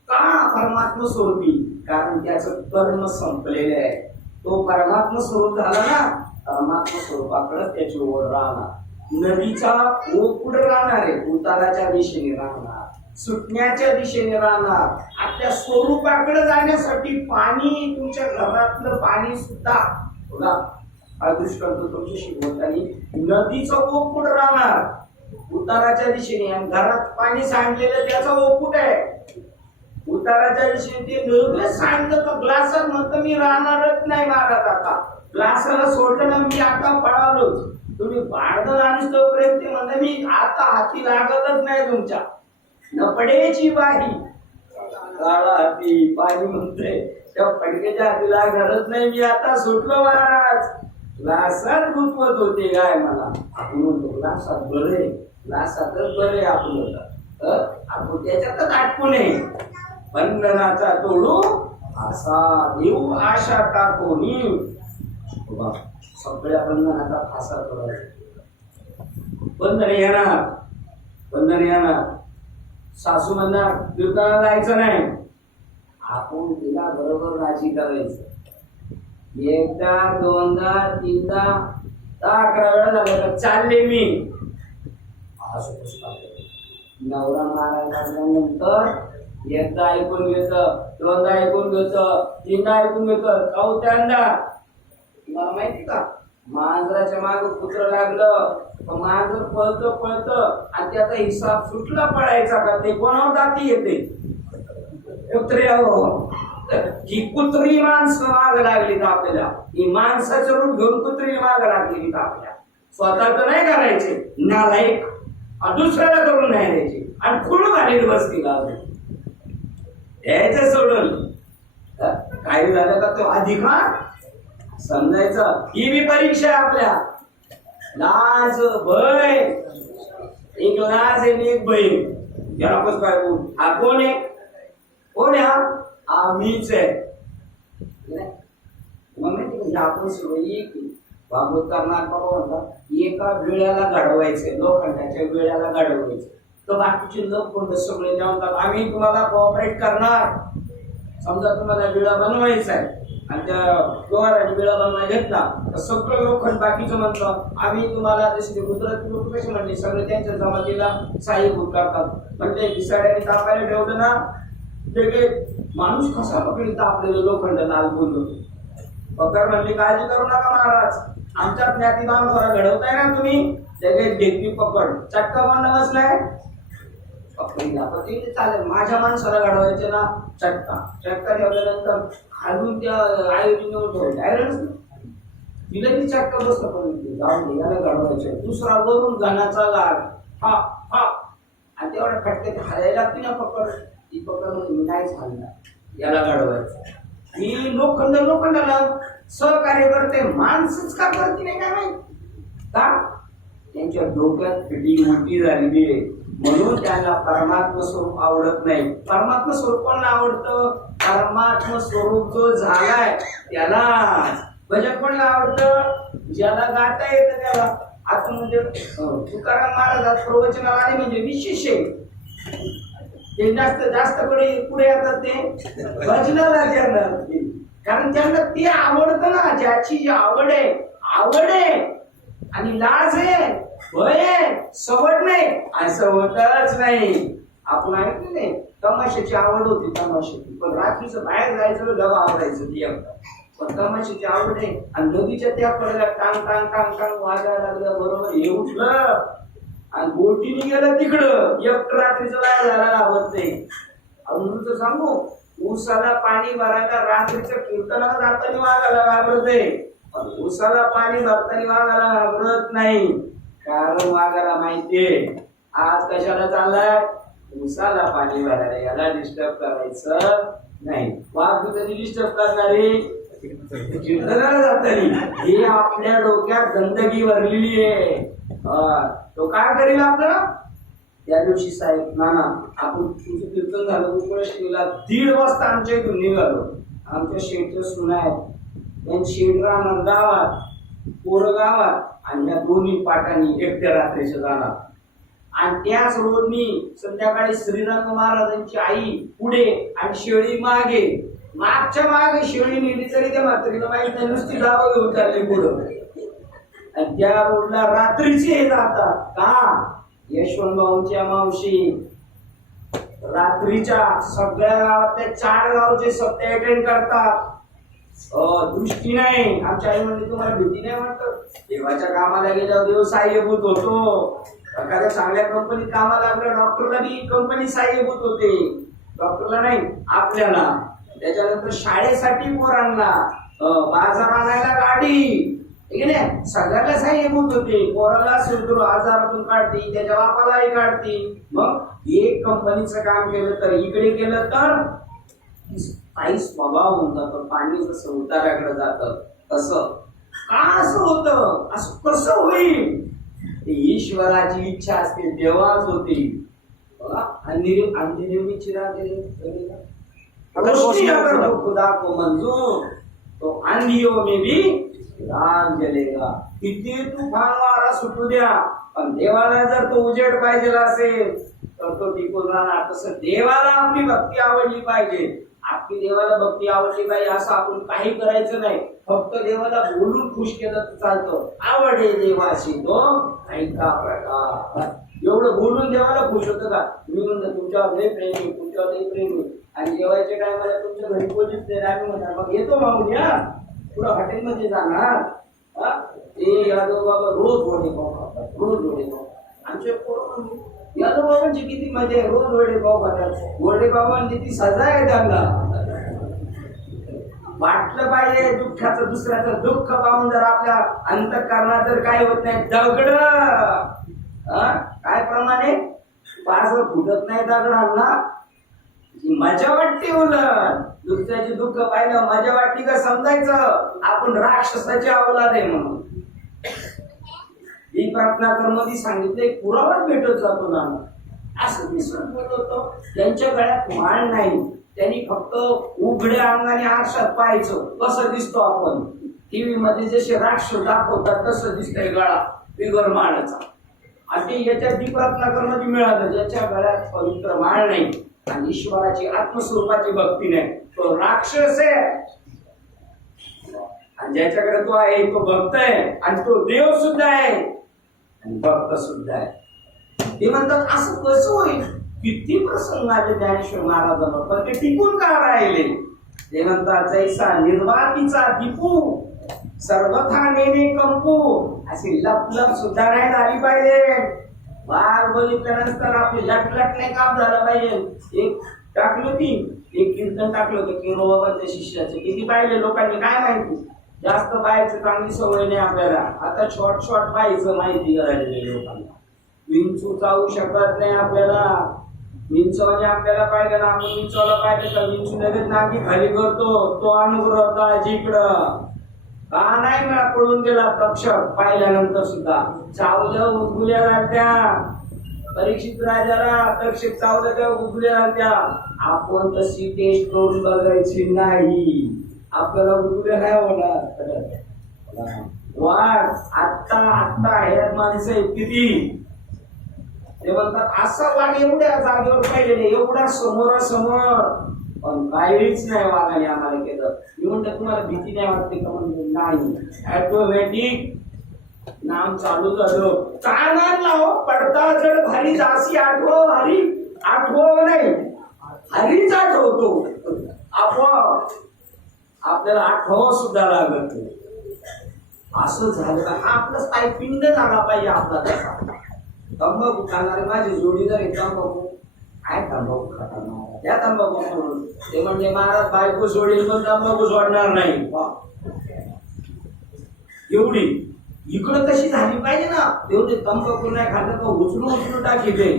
का परमात्मा स्वरूपी कारण त्याचं कर्म संपलेलं आहे तो परमात्मा स्वरूप झाला ना परमात्मा स्वरूपाकडे त्याची ओढ राहणार नदीचा ओघ पुढे राहणार आहे उताराच्या दिशेने राहणार सुटण्याच्या दिशेने राहणार आपल्या स्वरूपाकडे जाण्यासाठी पाणी तुमच्या घरातलं पाणी सुद्धा बघा अदृष्ट करतो तुमच्याशी बोलताना नदीचा ओघ पुढे राहणार उताराच्या दिशेने आणि घरात पाणी सांडलेलं त्याचा ओघ कुठे आहे उताराच्या दिशेने ते लगेच सांगितलं तर ग्लासात म्हणतं मी राहणारच नाही मागत आता ग्लासाला सोडलं ना मी आता पळालोच तुम्ही बाळगत आणि तोपर्यंत ते म्हणतं मी आता हाती लागतच नाही तुमच्या नपडेची बाही काळा हाती पाणी म्हणतोय त्या फडकेच्या हाती लागणारच नाही मी आता सुटलो महाराज ग्लासात गुंतवत होते काय मला आपण म्हणतो ग्लासात बरे ग्लासातच बरे आपण त्याच्यातच आटकू नये बंधनाचा तोडू असा देऊ आशा टाकून सगळ्या बंधनाचा फासा तोडायचा बंधन येणार सासू म्हणणार कीर्तनाला जायचं नाही आपण तिला बरोबर राजी करायचं एकदा दोनदा तीनदा 11 वेळा झालं तर चालले मी नवरा मारायला लागल्यानंतर एकदा ऐकून घेतं दोनदा ऐकून घेतं तीनदा ऐकून घेतं चौथ्यांदा तुम्हाला माहिती का मांजराच्या मागे कुत्र लागलं मांजर पळतं आणि त्याचा हिसाब सुटला पडायचा का ते कोणावर जाती येते कुत्र्यावर ही कुत्री माणसं माग लागली तर आपल्याला ही माणसाचं रूप घेऊन कुत्री माग लागली तर आपल्या स्वतःच नाही करायचे नालायक दुसऱ्याला करून नाही द्यायचे आणि खुळ घालीत बसतील यायचं सोडून काही झालं का तो अधिकार समजायचं ही बी परीक्षा आहे आपल्या लाज भय एक लाज आहे एक भय याला कसं काय बोल हा कोण आहे आम्हीच आहे मग माहिती आपण सोयी भागवत करणार बाबा म्हणतात एका वेळाला घडवायचंय लोखंडाच्या वेळाला घडवायचं तर बाकीचे लोक सगळे जेवतात आम्ही तुम्हाला कोऑपरेट करणार. समजा तुम्हाला बिळा बनवायचा आहे आणि त्या व्यवहाराने बिळा बनवायला घेतला तर सगळं लोखंड बाकीचं म्हणतं आम्ही तुम्हाला जसे गुजराती लोक कसे म्हणले सगळे त्यांच्या जमातीला सहाय्यभूत करतात. म्हणजे बिसाड्याने तापायला ठेवलं ना ते माणूस कसा पकडील तापलेलं लोखंड लाल बोललो. पकड म्हणली काळजी करू नका महाराज, आमच्या ज्ञातीमान खरं घडवताय ना तुम्ही, लगेच घेतली पकड. चटका म्हणणं बसलाय पकडीला पण ते चालेल, माझ्या माणसाला घडवायचे ना चटका. चटका ठेवल्यानंतर खालून त्या आयोजनेवर ठेवलं तिला ती चटका बसला पण जाऊन दे याला घडवायचे. दुसरा वरून घनाचा लाग हा हा आणि तेवढ्या फटक्यात हालायला लागते ना पकड. ती पकड म्हणजे मी नाहीच हालणार याला घडवायचं. मी लोखंडाला सहकार्य करते, माणसंच का करते नाही काय माहित का त्यांच्या डोक्यात फिटिंग उलटी झालेली आहे म्हणून त्यांना परमात्म स्वरूप आवडत नाही. परमात्म स्वरूप कोणाला आवडतं? परमात्म स्वरूप जो झालाय त्याला. भजन कोणाला आवडतं? ज्याला गाता येतं त्याला. आता म्हणजे तुकाराम महाराज प्रवचनाला आले म्हणजे विशेष आहे, ते जास्त पुढे येतात ते भजनाला ज्यांना, कारण त्यांना ते आवडतं ना, ज्याची आवड आहे आणि लाज आहे, भय आहे, सवड नाही, असं होतच नाही. आपण ऐकलं नाही तमाशाची आवड होती तमाशाची, पण रात्रीचं बाहेर जायचं डबा आवडायचं ती पण तमाशाची आवड आहे. आणि नदीच्या त्या पडल्या टांग टांग टांग टांग वाजायला लागलं बरोबर हे उठलं आणि बोटीने गेलं तिकडं एक रात्रीचं बाहेर झाला आवडत नाही. अजून सांगू ऊसाला पाणी भरायला रात्रीचं कीर्तनाला जाताना वागायला घाबरत आहे, पण ऊसाला पाणी भरताना वागायला घाबरत नाही. कारण वागायला माहितीये आज कशाला चाललाय, ऊसाला पाणी भरायला, याला डिस्टर्ब करायचं नाही. वाघ कधी डिस्टर्ब करणारे कीर्तनाला जाताना, हे आपल्या डोक्यात गंदगी भरलेली आहे. तो काय करेल आपलं त्या दिवशी साहेब नाना आपण तुझं कीर्तन झालं उपवेशनीला 1:30 वाजता आमच्या इथून निघालो. आमच्या शेठच्या सुना आहेत, त्यांची शेठ राहणार गावात, पोरं गावात आणि या दोन्ही पाटांनी एकट्या रात्रीच्या जाणार. आणि त्याच रोडनी संध्याकाळी श्रीरंग महाराजांची आई पुढे आणि शेळी मागे, मागच्या मागे शेळी नेली तरी त्या म्हातारीला माहित नाही, नुसती डाबा घेऊन चालली पुढं. आणि त्या रोडला रात्रीचे हे जातात का यशवंत भाऊंच्या मावशी रात्रीच्या सगळ्या गावातल्या 4 गावचे सप्ते अटेंड करतात. दृष्टी नाही. आमच्या आई म्हणजे तुम्हाला भीती नाही वाटत? देवाच्या कामाला गेल्यावर देव सहाय्यभूत होतो. एखाद्या चांगल्या कंपनीत कामाला लागलं डॉक्टरला बी कंपनी सहाय्यभूत होते, डॉक्टरला नाही आपल्याला. त्याच्यानंतर शाळेसाठी पोरांना बाजार आणायला गाडी, सगळ्याला सहाय्यभूत होते. पोराला सुरू आजारातून काढते, त्याच्या बापालाही काढते. मग एक कंपनीचं काम केलं तर इकडे केलं तर काही स्वभाव होऊन जातं. पाणी जसं उताराकडे जातं तसं का असं होतं, असं कसं होईल? ते ईश्वराची इच्छा असते तेव्हाच होती. अंधेरीची खुदा को मंजूर तो आंधियों में भी राम जलेगा. किती तुफान वारा सुटू द्या, पण देवाला जर तो उजेड पाहिजे असेल तर तो टिकून राहणार. तसं देवाला आपली भक्ती आवडली पाहिजे. आपली देवाला भक्ती आवडली पाहिजे असं आपण काही करायचं नाही. फक्त देवाला बोलून खुश केलं तर चालतं. आवडे देवाशी तो ऐका प्रकार, एवढं बोलून देवाला खुश होतं का? मी म्हणतो तुमच्यावर लय प्रेम आहे, तुमच्यावर लय प्रेम आहे, आणि जेवायच्या टायमाला तुमच्या घरी कोणीच नाही, आम्ही म्हणणार मग येतो मागून या पुढं हॉटेलमध्ये जाणार. ते यादव बाबा रोज वडेपाव खातात, रोज वडेपाव. आमच्या पोरं यादव बाबांची किती मजा आहे, रोज वडेपाव खातात. वडेपावांची ती सजा आहे त्यांना. वाटलं पाहिजे दुःखाचं, दुसऱ्याचं दुःख पाहून जर आपल्या अंतःकरणात जर काही होत नाही दगड काय प्रमाणे पाच फुटत नाही दगडांना, मजा वाटते. उलट दुसऱ्याचे दुःख पाहिलं मजा वाटली का समजायचं आपण राक्षसाची अवलाद आहे म्हणून. ही प्रार्थना कर्मधी सांगितले पुरावाच भेटत जातो ना. असं दिसून बोलतो त्यांच्या गळ्यात माळ नाही, त्यांनी फक्त उघड्या अंगाने आरशात पाहायचं कसं दिसतो आपण. टीव्ही मध्ये जसे राक्षस दाखवतात तसं दिसतंय गळा बिगर माळाचा. आणि ते याच्या दीपरत्नाकरमध्ये मिळालं, ज्याच्या गळ्यात पवित्र माळ नाही आणि ईश्वराची आत्मस्वरूपाची भक्ती नाही, तो राक्षस आहे. आणि ज्याच्याकडे तो आहे तो भक्त आहे आणि तो देव सुद्धा आहे आणि भक्त सुद्धा आहे. ते म्हणतात असं कसं होईल? किती प्रसंग आले ज्ञानेश्वर महाराजांवर, पण ते टिकून का राहिले? ते म्हणतात जैसा निर्वातीचा दीपू सर्वथा नेणे कंपू, अशी लपलप सुद्धा नाही झाली पाहिजे. वाघ बघितल्यानंतर आपली लटलट नाही काम झालं पाहिजे. एक टाकलं ती एक कीर्तन टाकलं होतं किरोबाबाच्या शिष्याचे, किती पाहिले लोकांनी काय माहिती? जास्त पाहायचं चांगली सवय नाही आपल्याला. आता शॉर्ट शॉर्ट पाहायचं माहिती राहिलेले लोकांना. विंचू चावू शकत नाही आपल्याला. विंचवाने आपल्याला पाहिजे ना, आपण विंचवाला पाहिजे तर विंचू लगेच नाकी खाली करतो. तो अनुग्रह होता जिकडं का नाही मला पळून गेला तक्षक पाहिल्यानंतर सुद्धा. चावल्या उद्गुल्या राहत्या परीक्षित राजाला, तक्षक चावल्या त्या उद्गुल्या राहत्या. आपण तशी टेस्ट करून बघायची नाही, आपल्याला उद्गुल्या नाही होणार. वाट आत्ता हे माणसं आहेत किती. ते म्हणतात असं वाघ एवढ्या जागेवर पाहिलेले, एवढा समोरासमोर, पण काहीच नाही वाघाने आम्हाला केलं. मी म्हणतो तुम्हाला भीती नाही वाटते का? म्हणजे नाही. ऑटोमॅटिक नाम चालू झालं. कानात लाव पडता जड भारी जासी आठव हरी, आठव नाही हरीच आठवतो आपोआप, आपल्याला आठव सुद्धा लागत नाही. असं झालं का? आपलं पाय पिंड झाला पाहिजे आपला तसा. तंबाखू खाणारे माझे जोडीदार आहे तंबाखू, काय तंबाखू खाणार त्या तंबाखू सोडून. ते म्हणजे महाराज बायको सोडील पण तंबाखू सोडणार नाही. एवढी इकडं कशी झाली पाहिजे ना, तेवढे तंबाखू नाही खाल्लं तर उचलून टाकी दे.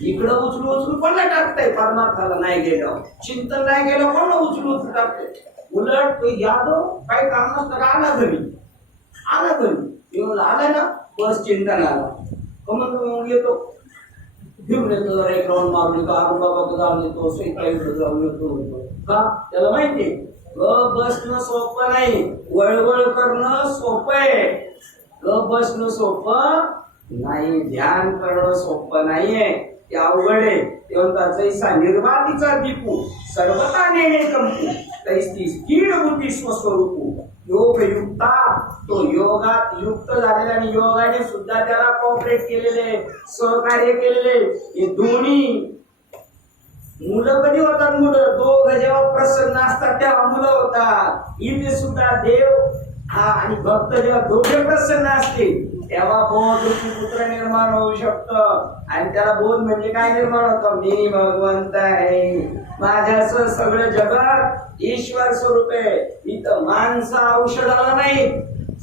इकडं उचलून कोणला टाकतंय? परमार्थाला नाही गेलं, चिंतन नाही गेलं, कोणला उचलून टाकतंय? उलट तो यादव काही काम नसतं का आला घरी, आला घरी आला ना बस चिंतन आला मग येतो, घेऊन येतो, एक राऊंड मारून येतो, आरू बाबा जाऊन येतो, स्वयंपाक जाऊन येतो. का? त्याला माहितीये बसणं सोपं नाही, वळवळ करणं सोपं आहे. बसणं सोपं नाही, ध्यान करणं सोपं नाहीये, ते अवघड आहे. ते म्हणतात जैसा निर्वातीचा दीपू सर्वता नेणे कंपू, तैसी स्थिर बुद्धी स्वस्वरूपू. योग युक्ता, तो योगात युक्त झालेला आणि योगाने सुद्धा त्याला कॉपरेट केलेले, सहकार्य केलेले. हे दोन्ही मुलं कधी होतात? मुलं दोघं जेव्हा प्रसन्न असतात तेव्हा मुलं होतात. इथे सुद्धा देव हा आणि भक्त जेव्हा दोघे प्रसन्न असतील तेव्हा बोध पुत्र निर्माण होऊ शकतं. आणि त्याला बोध म्हणजे काय निर्माण होतं? मी भगवंत आहे, माझ्याच सगळं जगत ईश्वर स्वरूप आहे. इथं माणसं औषधाला नाही.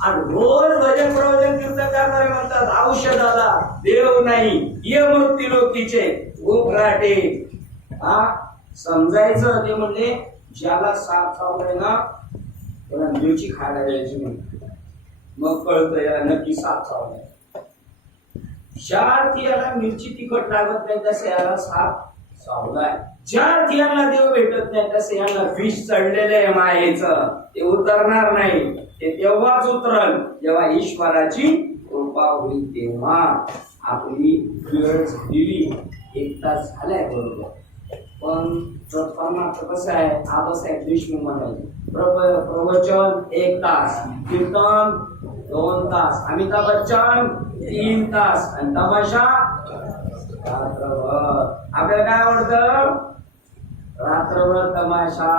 आणि रोज भजन प्रवचन कीर्तन करणारे म्हणतात औषधाला देव नाही, ये मृत्यू लोकीचे गोखराटे. हा समजायचं. ते म्हणजे ज्याला साप चावलाय ना त्याला मिरची खायला द्यायची नाही, मग कळतं याला नक्की साप चावलाय. ज्या याला मिरची तिखट लागत नाही तसं याला साप चावलाय. ज्या याला देव भेटत नाही तसं याला विष चढलेलं आहे मायेचं, ते उतरणार नाही. ते तेव्हाच उतरल जेव्हा ईश्वराची कृपा होईल. तेव्हा आपली वेळ दिली 1 तास झालाय बरोबर. पण परमार्थ कसं आहे? आबासाहेब देशमुख म्हणाले प्रवचन 1 तास, कीर्तन 2 तास, अमिताभ बच्चन 3 तास आणि तमाशा रात्रभर. आपल्याला काय आवडतं? रात्रभर तमाशा.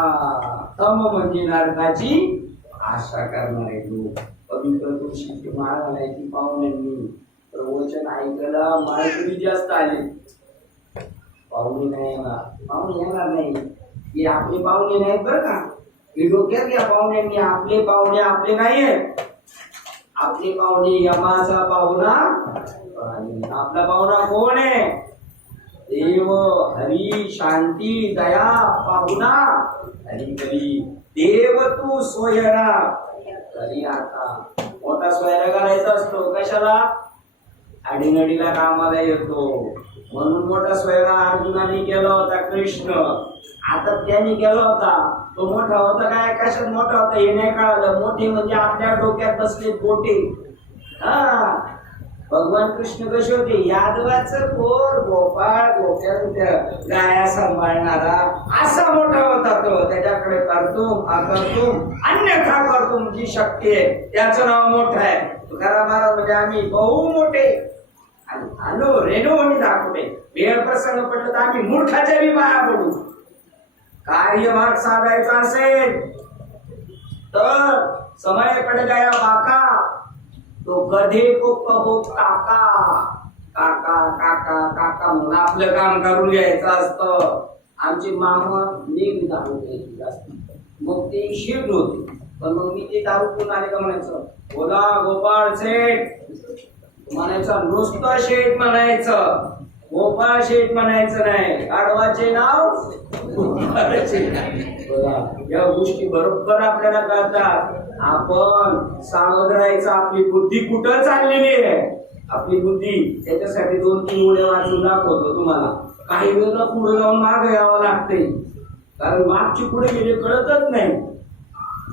तम म्हणजे नरकाची आशा करणारे लोक. पवित्र तुळशीची माळ घालायची पाहुण्यांनी, प्रवचन ऐकायला माळकरी जास्त आले, पाहुणे नाही येणार. पाहुणे येणार नाही, हे आपले पाहुणे नाहीत बरं का. हे डोक्यात घ्या पाहुण्यांनी. आपले पाहुणे आपले नाहीये. आपले पाहुणे यमाचा पाहुणा. आपला पाहुणा कोण आहे? देव, हरी, शांती, दया पाहुणा. हरी करी देव तू सोयरा. तरी आता मोठा सोयरा करायचा असतो कशाला? अडीनडीला कामाला येतो म्हणून मोठा सोयरा अर्जुनाने केला होता कृष्ण. आता त्यांनी केला होता. तो मोठा होता काय? कशात मोठा होता हे नाही कळालं. मोठे म्हणजे आपल्या डोक्यात बसले गोटे. हा भगवान कृष्ण कसे होते? यादवाचं पोर गोपाळ गोप्या गाया सांभाळणारा असा मोठा होता तो. त्याच्याकडे करतो अन्यथा करतो जी शक्ती आहे त्याचं नाव मोठं आहे. तुकाराम महाराज म्हणजे आम्ही बहु मोठे आलो रेणू म्हणून दाखवते. वेळ प्रसंग पडलं तर आम्ही मूर्खाच्या बी पाया पडू. कार्यभाग साधायचा असेल तर समय पड गया बाका तो गधे को कहो काका काका काका काका म्हणून आपलं काम करून घ्यायचं असतं. आमचे मामा नेहमी दारू घ्यायची जास्त, मग ते शिफ्ट होते. पण मग मी ते दारू पिऊन आले का म्हणायचं बोला गोपाळ शेठ म्हणायचं, नुसतं शेठ म्हणायचं, गोपाळ शेठ म्हणायचं नाही. आडवाचे नाव गोपाळ शेठ. या गोष्टी बरोबर आपल्याला कळतात. आपण सावध राहायचं. आपली बुद्धी कुठं चाललेली आहे, आपली बुद्धी. त्याच्यासाठी 2-3 उड्या वाचून दाखवतो तुम्हाला. काही वेळेला पुढे जाऊन मागे यावं लागते, कारण मागची पुढे गेले कळतच नाही.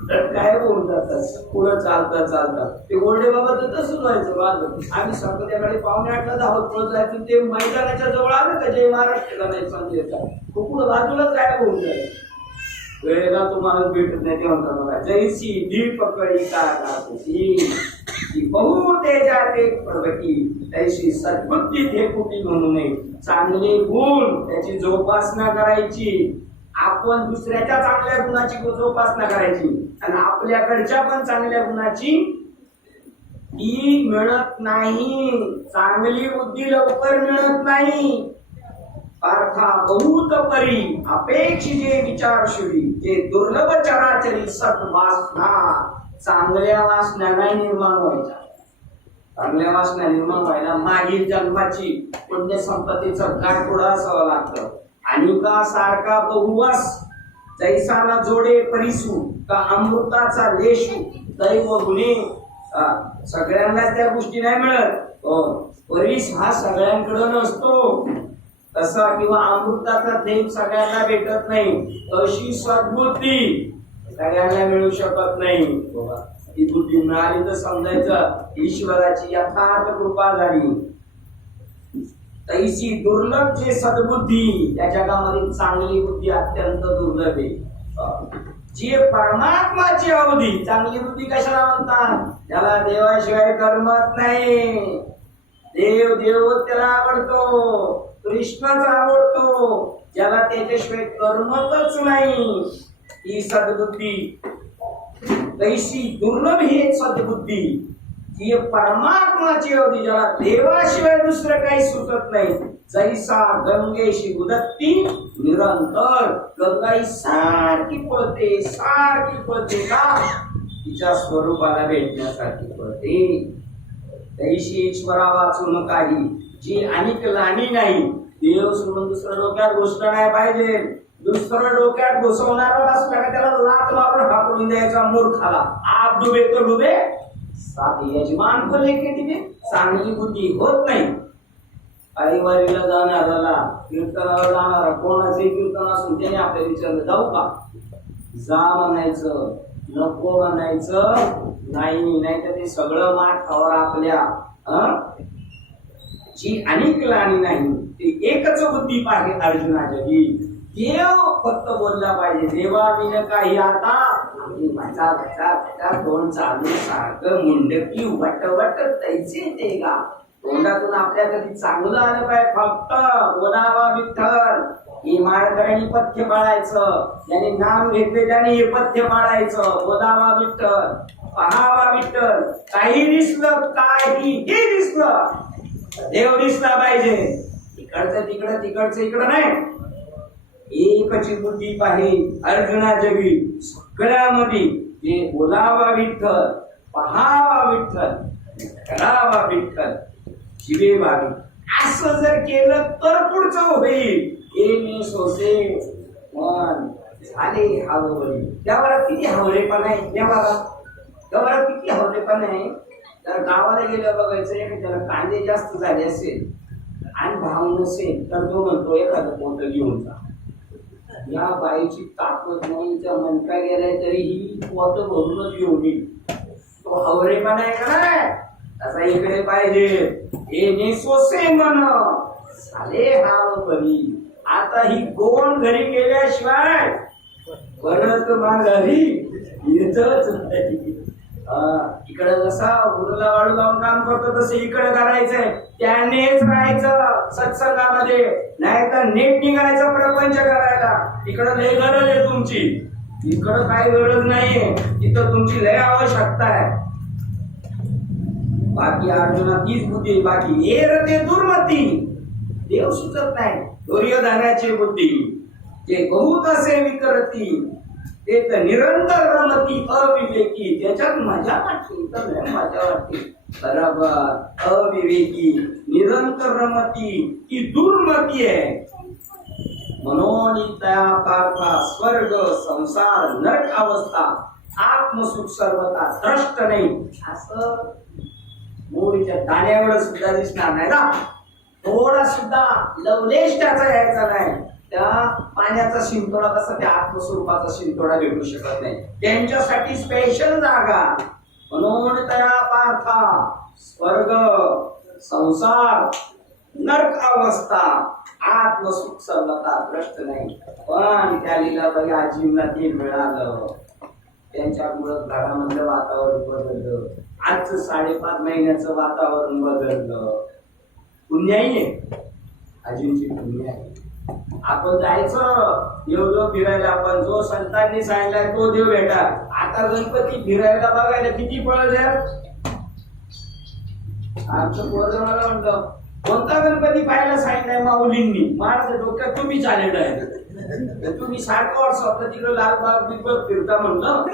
तर काय बोलतात पुढे चालतात ते ओल्डे बाबा तर तसंच व्हायचं माझं. आम्ही संध्याकाळी 7:45ला धावत पळत जायचं. ते मैदानाच्या जवळ आलं का जय महाराष्ट्राला नाही समजायचा पुढे बाजूला काय बोलताय. वेळेला तुम्हाला भेटत नाही ते म्हणतात बघा, जैसी दीप पकडी का बहु तेजाते प्रगती तैशी सद्बुद्धी ठेकुटी म्हणू नये. चांगले गुण त्याची जोपासना करायची. आपण दुसऱ्याच्या चांगल्या गुणाची जोपासना करायची आणि आपल्याकडच्या पण चांगल्या गुणाची ती मिळत नाही. चांगली बुद्धी लवकर मिळत नाही. अर्था बहुत परी अपेक्षिते विचारशुरी जे दुर्लभ चराचरी सत्वासना चांगल्या वासना नाही निर्माण व्हायच्या. चांगल्या वासना निर्माण व्हायला मागील जन्माची पुण्य संपत्तीचं गाठोडा असावं लागतं. आणि का सारखा बहुवास जैसाला जोडे परिसू का अमृताचा लेशू दैव गुणे. सगळ्यांना त्या गोष्टी नाही मिळत. परीस हा सगळ्यांकडे नसतो तसा, किंवा अमृताचा थेंब सगळ्यांना भेटत नाही. तशी सद्बुद्धी सगळ्यांना मिळू शकत नाही. ती बुद्धी मिळाली तर समजायचं ईश्वराची यथार्थ कृपा झाली. तैसी दुर्लभ जे सद्बुद्धी त्या जगामध्ये चांगली बुद्धी अत्यंत दुर्लभ आहे. जी परमात्माची अवधी चांगली बुद्धी कशाला म्हणतात? त्याला देवाशिवाय करमत नाही. देव देव त्याला आवडतो, कृष्णच आवडतो, ज्याला त्याच्याशिवाय करमतच नाही. ही सद्बुद्धी तैसी दुर्लभ ही सद्बुद्धी ही परमात्माची अवधी ज्याला देवाशिवाय दुसरं काही सुचत नाही. जैसा गंगेशी उदत्ती निरंतर. गंगा ही सारखी पळते का? तिच्या स्वरूपाला भेटण्यासाठी पळते. तैशी ईश्वरा वाचून काही जी अनिक लाणी नाही. देव सोडून दुसरं डोक्यात गोष्ट नाही पाहिजे. दुसरं डोक्यात घुसवणारा असला का त्याला लाथ मारून हाकून द्यायचा मूर्खाला. आप डुबे तो डुबे साथी यजमान को लेके दिले. चांगली बुद्धी होत नाही. आईवारीला जाणाराला कीर्तनाला जाणारा कोणाचे कीर्तन असून त्याने आपल्याला विचारलं जाऊ का? जा म्हणायचं, नको म्हणायचं नाही. नाही तर ते सगळं माठावर आपल्या जी अनेक लाणी नाही. ती एकच बुद्धी पाहिजे अर्जुनाच्या ही. देव फक्त बोलला पाहिजे. देवा विन काही आता दोन चालू सारखं मुंडकी वटवट तैसे ते गा. तोंडातून आपल्या कधी चांगलं आलं पाहिजे. फक्त बोलावा विठ्ठल. ही माळकऱ्यांनी पथ्य पाळायचं. ज्याने नाम घेतले त्याने हे पथ्य पाळायचं. बोलावा विठ्ठल, पहावा विठ्ठल. काही दिसलं, काहीही दिसलं, देव दिसला पाहिजे. इकडचं तिकडं, तिकडचं इकडं नाही. एकची बुद्धी पाहिजे अर्जुना जगी. सगळ्यामध्ये जे बोलावा विठ्ठल, पहावा विठ्ठल, करावा विठ्ठल, जीवे भावी. असं जर केलं तर पुढचं होईल. हे मी सोसे मन झाले हावरे. त्यावर किती हावरेपण आहे देवाला. त्यावर किती हावरेपण आहे. तर गावाला गेलं बघायचं त्याला कांदे जास्त झाले असेल आणि भाव नसेल तर तो म्हणतो एखादं पोट घेऊन जा. या बाईची ताकद नाही त्या मनका गेलाय तरी ही पोट भरूनच घेऊन येईल. तो हवरेपणा आहे का नाही? तसा इकडे पाहिजे. हे नेसोसे मन साले हाव बरी. आता ही गोण घरी गेल्याशिवाय परत माघारी येतच नाही. इकडे जसा उरला वाळू लावून काम करतो तसं इकडे करायचंय. त्यानेच राहायचं सत्संगामध्ये, नाही तर नीट निघायचं प्रपंच करायला. इकडे लय गरज आहे तुमची, इकडं काही गरज नाहीये, इथं तुमची लय आवश्यकता आहे. बाकी अर्जुना तीच बुद्धी, बाकी एर ते दुर्मती. देव सुचत नाही. दुर्योधनाची बुद्धी ते बहुत असे विकरती, ते तर निरंतर रमती अविवेकी. त्याच्यात मजा वाटते, तर मजा वाटते. बरोबर, अविवेकी निरंतर रमती ही दुर्मती आहे. म्हणून त्या पार्था स्वर्ग संसार नरक अवस्था आत्मसुख सर्वता द्रष्ट नाही. असं मोरीच्या दाण्यावर सुद्धा दिसणार नाही ना. थोडा सुद्धा लवलेश त्याचा यायचा नाही. त्या पाण्याचा शिंतोडा कसा त्या आत्मस्वरूपाचा शिंतोडा भेटू शकत नाही. त्यांच्यासाठी स्पेशल जागा. म्हणून त्या पार्था स्वर्ग संसार नरक अवस्था आत्मसुख सर्वता भ्रष्ट नाही. पण त्या लीलाबाई आजीला ते मिळालं. त्यांच्यामुळं घरामधलं वातावरण बदललं. आजचं 5.5 महिन्याचं वातावरण बदललं. पुण्य आहे, आजींची पुण्य आहे. आपण जायचं देव फिरायला. आपण जो संतांनी सांगितलाय तो देव भेटा. आता गणपती फिरायला बघायला किती पळत आहे. आमचं पोरं मला म्हणलं कोणता गणपती पाहायला सांगितलाय माऊलींनी. माझ्या डोक्यात तुम्ही चालेल आहे, तुम्ही 60 वर्ष तिकडे लालबाग बिलबाग फिरता म्हणलं.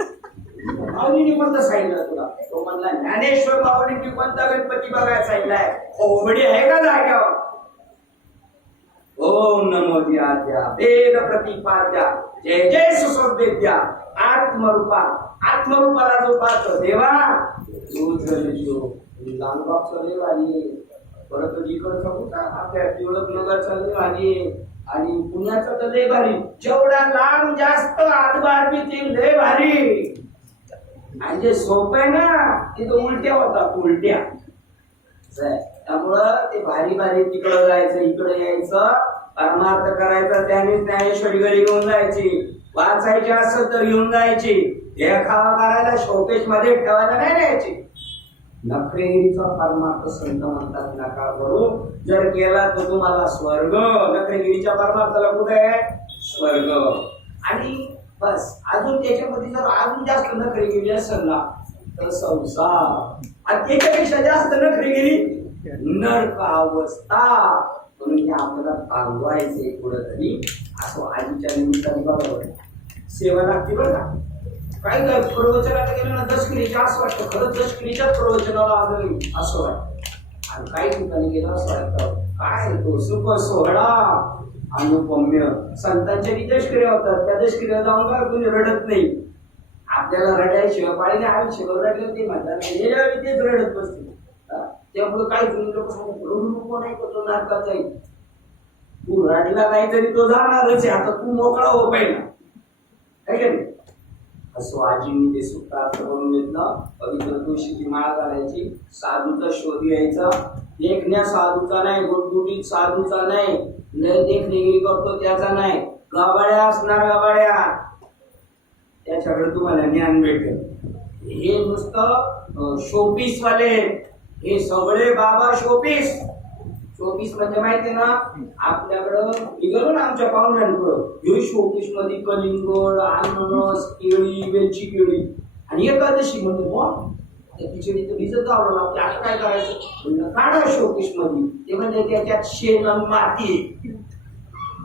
माऊलींनी कोणतं सांगितलं तुला? तो म्हणला ज्ञानेश्वर माऊलींनी कोणता गणपती बघायला सांगितलाय. खोबडी आहे का जाग्यावर? ओम नमो ध्यात्या वेद प्रतिपाद्या जय जय सुसोद्या आत्मरूपा. आत्मरूपाला जो पाहतो देवा लालबाग चालले वाली, परत इकडचा कुठं आपल्या टिळक नगर चालले वाली, आणि पुण्याचं तर लय भारी. जेवढा लांब जास्त आजबार बी ते लय भारी. आणि जे सोपं आहे ना ते तो उलट्या होतात, उलट्या. त्यामुळं ते भारी भारी तिकडं जायचं इकडे यायचं, परमार्थ करायचा. त्याने ज्ञानेश्वरी घरी घेऊन जायची, वाचायची असेल तर घेऊन जायची. देखावा करायला शोकेश मध्ये ठेवायला नाही द्यायची. नखरेगिरीचा परमार्थ संत म्हणतात नका करू. जर केला तर तुम्हाला स्वर्ग. नखरेगिरीच्या परमार्थाला कुठे आहे? स्वर्ग. आणि बस अजून त्याच्यामध्ये जर अजून जास्त नखरेगिरी असेल ना तर संसार. आणि त्याच्यापेक्षा जास्त नखरेगिरी नरक अवस्था. म्हणून आपल्याला थांबवायचे कुठंतरी. असं आजीच्या निमित्ताने बरोबर सेवा लागते बरं का. काही काय प्रवचनाला गेलं ना दशकिरीच्या असं वाटतं, खरंच दशकिरीच्याच प्रवचनाला आलं असं वाटतं. आणि काही ठिकाणी गेलं असं वाटतं काय तो सुख सोहळा अनुपम्य. संतांच्या दशकिऱ्या होतात, त्या दशकिऱ्या जाऊन काय कोणी रडत नाही. आपल्याला रडायशिवाय पाळीने आयुष्यभर रडलं ते म्हणतात, तेच रडत बसते. त्यामुळे काही जुनी लोक सांगतात रडू नको, नाही तो नाटकात जाईल. तू रडला नाही तरी तो जाणारच आहे. आता तू मोकळा हो पहिला, काय का नाही. असो आजींनी ते सूत्रार्थ करून घेतलं. पवित्र तुळशीची माळ घालायची, साधूचा शोध घ्यायचा. देखण्या साधूचा नाही, गुटगुटीत साधूचा नाही, लय देखणेगिरी करतो त्याचा नाही. गबाड्या असणार गबाड्या, त्याच्याकडे तुम्हाला ज्ञान भेटेल. हे नुसतं शोपीस वाले, हे सगळे बाबा शोपीस. शोपीस म्हणजे माहिती ना आपल्याकडं निघालो ना आमच्या पाहुण्यांकडं, हे शोपीस मध्ये कलिंगड, अननस, केळी, वेलची केळी. आणि एकादशी म्हणजे मग त्या खिचडी तर भिजत आवडलं लागते. असं काय करायचं म्हणलं काढा शोपीस मध्ये. ते म्हणजे त्याच्यात शेण माती.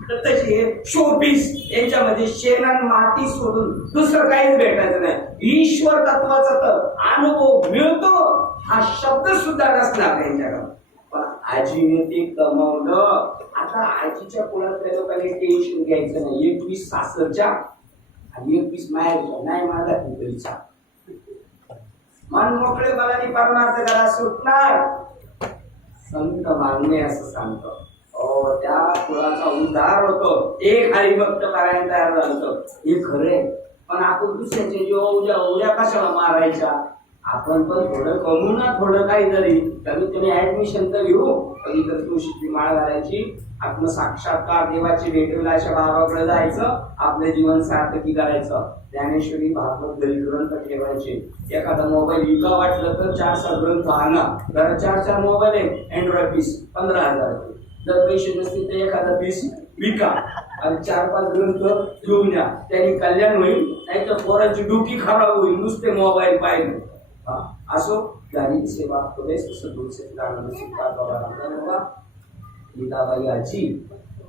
तर तशी शोपीस यांच्यामध्ये शेण माती सोडून दुसरं काहीच भेटायचं नाही. ईश्वर तत्वाचा तर अनुभव मिळतो हा शब्द सुद्धा नसणार त्यांच्याकडे. पण आजीने ते कमावलं. आता आजीच्या कुळातल्या लोकांनी टेन्शन घ्यायचं नाही. 21 सासरच्या आणि 21 माहेरच्या नाही. माझा तिकडचा मन मोकळे मनाने परमार्थ करा, सुटणार संत मागणे असं सांगतो. त्या कुळाचा उद्धार होतो. एक हरिभक्त करायला तयार झालं हे खरे. पण आपण दुसऱ्याचे जीव उद्या कशाला मारायच्या. आपण पण थोडं कमवू ना, थोडं काही जरी कमीत कमी ऍडमिशन तर घेऊ. कधी तर तुळशीची माळ घालायची, आपलं साक्षात्कार देवाची भेट होईल अशा भावाकडे जायचं, आपलं जीवन सार्थकी करायचं. ज्ञानेश्वरी भागवत घरी ग्रंथ ठेवायचे. एखादा मोबाईल विका वाटलं तर 4-6 ग्रंथ आणा. जरा 4-4 मोबाईल आहे अँड्रॉइड पीस 15,000. जर पैसे नसतील तर एखादा पीस विका आणि 4-5 ग्रंथ घेऊन या. त्यांनी कल्याण होईल, नाही तर पोरांची डोकी खराब होईल नुसते मोबाईल पाहिजे. असो गाडी सेवा पुरेस सदूचे गीताबाई आजी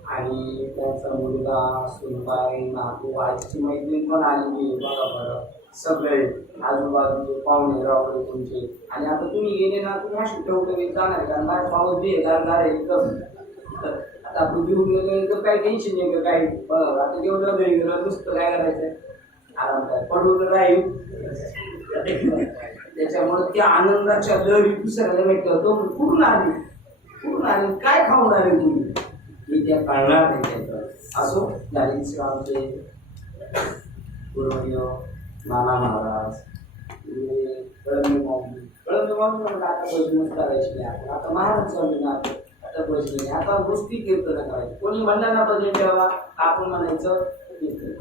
आणि त्यांचा मुलगा सुनबाई नातू आजची मैत्रीण पण आलेली. बघा बरं सगळे आजूबाजूचे पाहुणे रावळे तुमचे. आणि आता तुम्ही गेले ना, तुम्ही अशी ठेवलं जाणार कारण काय पाऊस बी गारगार आहे एकदम. आता आपण घेऊन गेलो तर काही टेन्शन नाही का काही. बघा आता जेवढं घरी गेलं नुसतं काय करायचं, आराम काय पडून राहील. त्याच्यामुळे त्या आनंदाच्या लहरी दुसऱ्याला भेटतो तो पूर्ण आली काय खाऊन आले तुम्ही मी त्या कळणार नाही त्याचं. असो गाडीचे आमचे पूर्वज नाना महाराज कळमे आता भजनच करायची नाही. आपण आता महाराज चालू ना, आता भजन नाही, आता गोष्टी कीर्तन करायची. कोणी म्हणला ना भजन ठेवा, आपण म्हणायचं कीर्तन.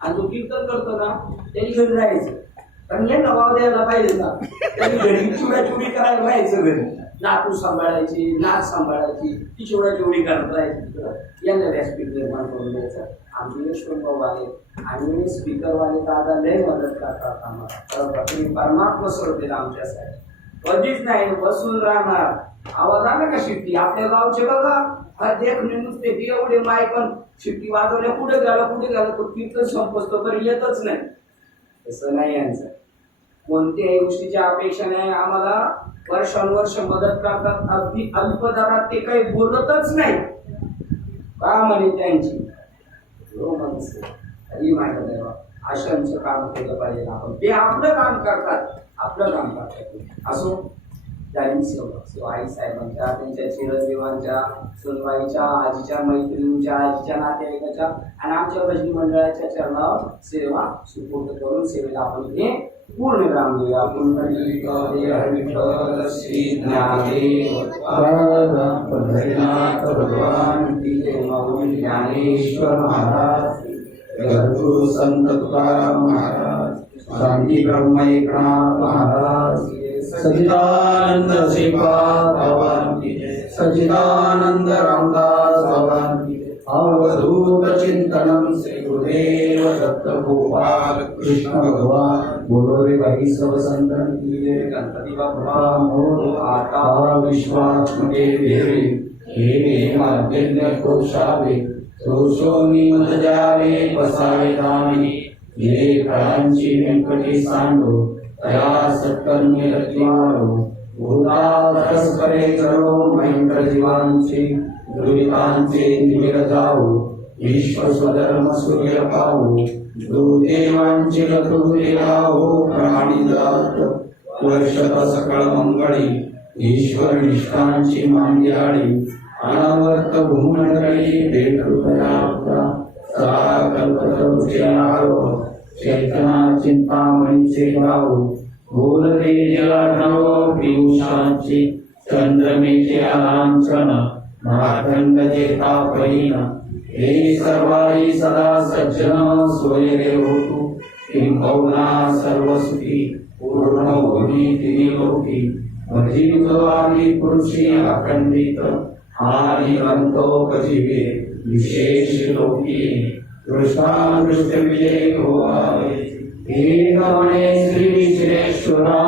आणि जो कीर्तन करतो ना त्यांनी घरी राहायचं, कारण यांना वाव द्यायला पाहिजे ना. त्यांनी घरी चिवडाचिवडी करायला पाहिजे, घरी नातू सांभाळायची, नाच सांभाळायची, ती चिवडाचिवडी करत राहायची. यांना व्यासपीठ निर्माण करून द्यायचं. आमचे यशवंतभाऊ आले आणि स्पीकरवाले दादा लय मदत करतात आम्हाला. परमात्मा स्वरूप आमच्यासाठी कधीच नाही बसून राहणार. आवाज आला का शिट्टी आपल्या गावचे बघा देखणे नुसते एवढे माय पण शिट्टी वाजवल्या पुढे गेलं तो कीर्तन संपतो तर येतच नाही. तसं नाही यांचं. कोणत्याही गोष्टीची अपेक्षा नाही. आम्हाला वर्षानुवर्ष मदत करतात. अगदी अल्प दरात ते काही बोलतच नाही का म्हणे त्यांची माझ्या देवा आशांचं काम केलं पाहिजे आपण. ते आपलं काम करतात. असो सेवा आई साहेबांच्या, त्यांच्या चिरंजीवांच्या, सुनबाईच्या, आजीच्या मैत्रिणींच्या, आजीच्या नातेवाईकाच्या आणि आमच्या भजनी मंडळाच्या चरणावर सेवा सुपूर्द करून सेवेला आपण हे पूर्ण विराम देऊया. श्री भगवान ज्ञानेश्वर महाराज, जगद्गुरु संत तुकाराम महाराज, शांती ब्रह्म एकनाथ महाराज, सच्चिदानंद श्रीपाद भगवान की जय, सच्चिदानंद रामदास भगवान की जय, अवधूत चिंतनम श्री गुरुदेव दत्त गोपाल कृष्ण भगवान, बोलो रे भाई सब संतन की जय, गणपति बाप्पा मोरया, विश्वास मगे देवी, हे माध्यन्य कोशावे, दोषोनी मत जावे पसावे दामी, ये फळांची व्यंकटी सांडो, तया सत्कर्मी रत्नारो, भूता परस्परे करो महेंद्र जीवांची, दुरितांचे निमिर जाऊ, विश्व स्वधर्म सूर्य पाहू, देवांची गतुते लावो, प्राणी जात, वर्षत सकळ मंगळी, ईश्वर निष्ठांची मांड्याळी, अनावर्त भूमंडळी भेटूया सा कल्पतरुचे आरो, चैतना चिंतामणीचे गाऊ, बोलते जलाढ्यो पियुषांची, चंद्रमेचे लांछन, महाखंडचे तापहीन, हे सर्वाई सदा सज्जन सोयरे होतु, किंबहुना सर्व सुखी पूर्ण होनी तिनी लोकी, भजितो आदि पुरुषी अखंडित, आणि अंतोपजीवे विशेष लोकी, दृष्टादृष्ट विजय होवावे, हे गणे श्री विश्वेश्वरा,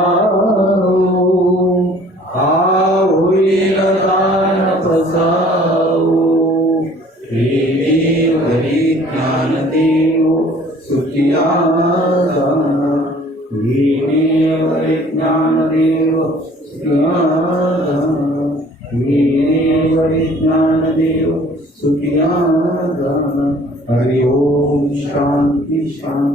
हा होईल दान प्रसाऊ, हे देव हरी ज्ञान देव सुखिया दान, हे देव हरी ज्ञान देव सुखिया दान, हे देव हरी ज्ञान देव सुखिया दान. हरि ओम शांति शांति.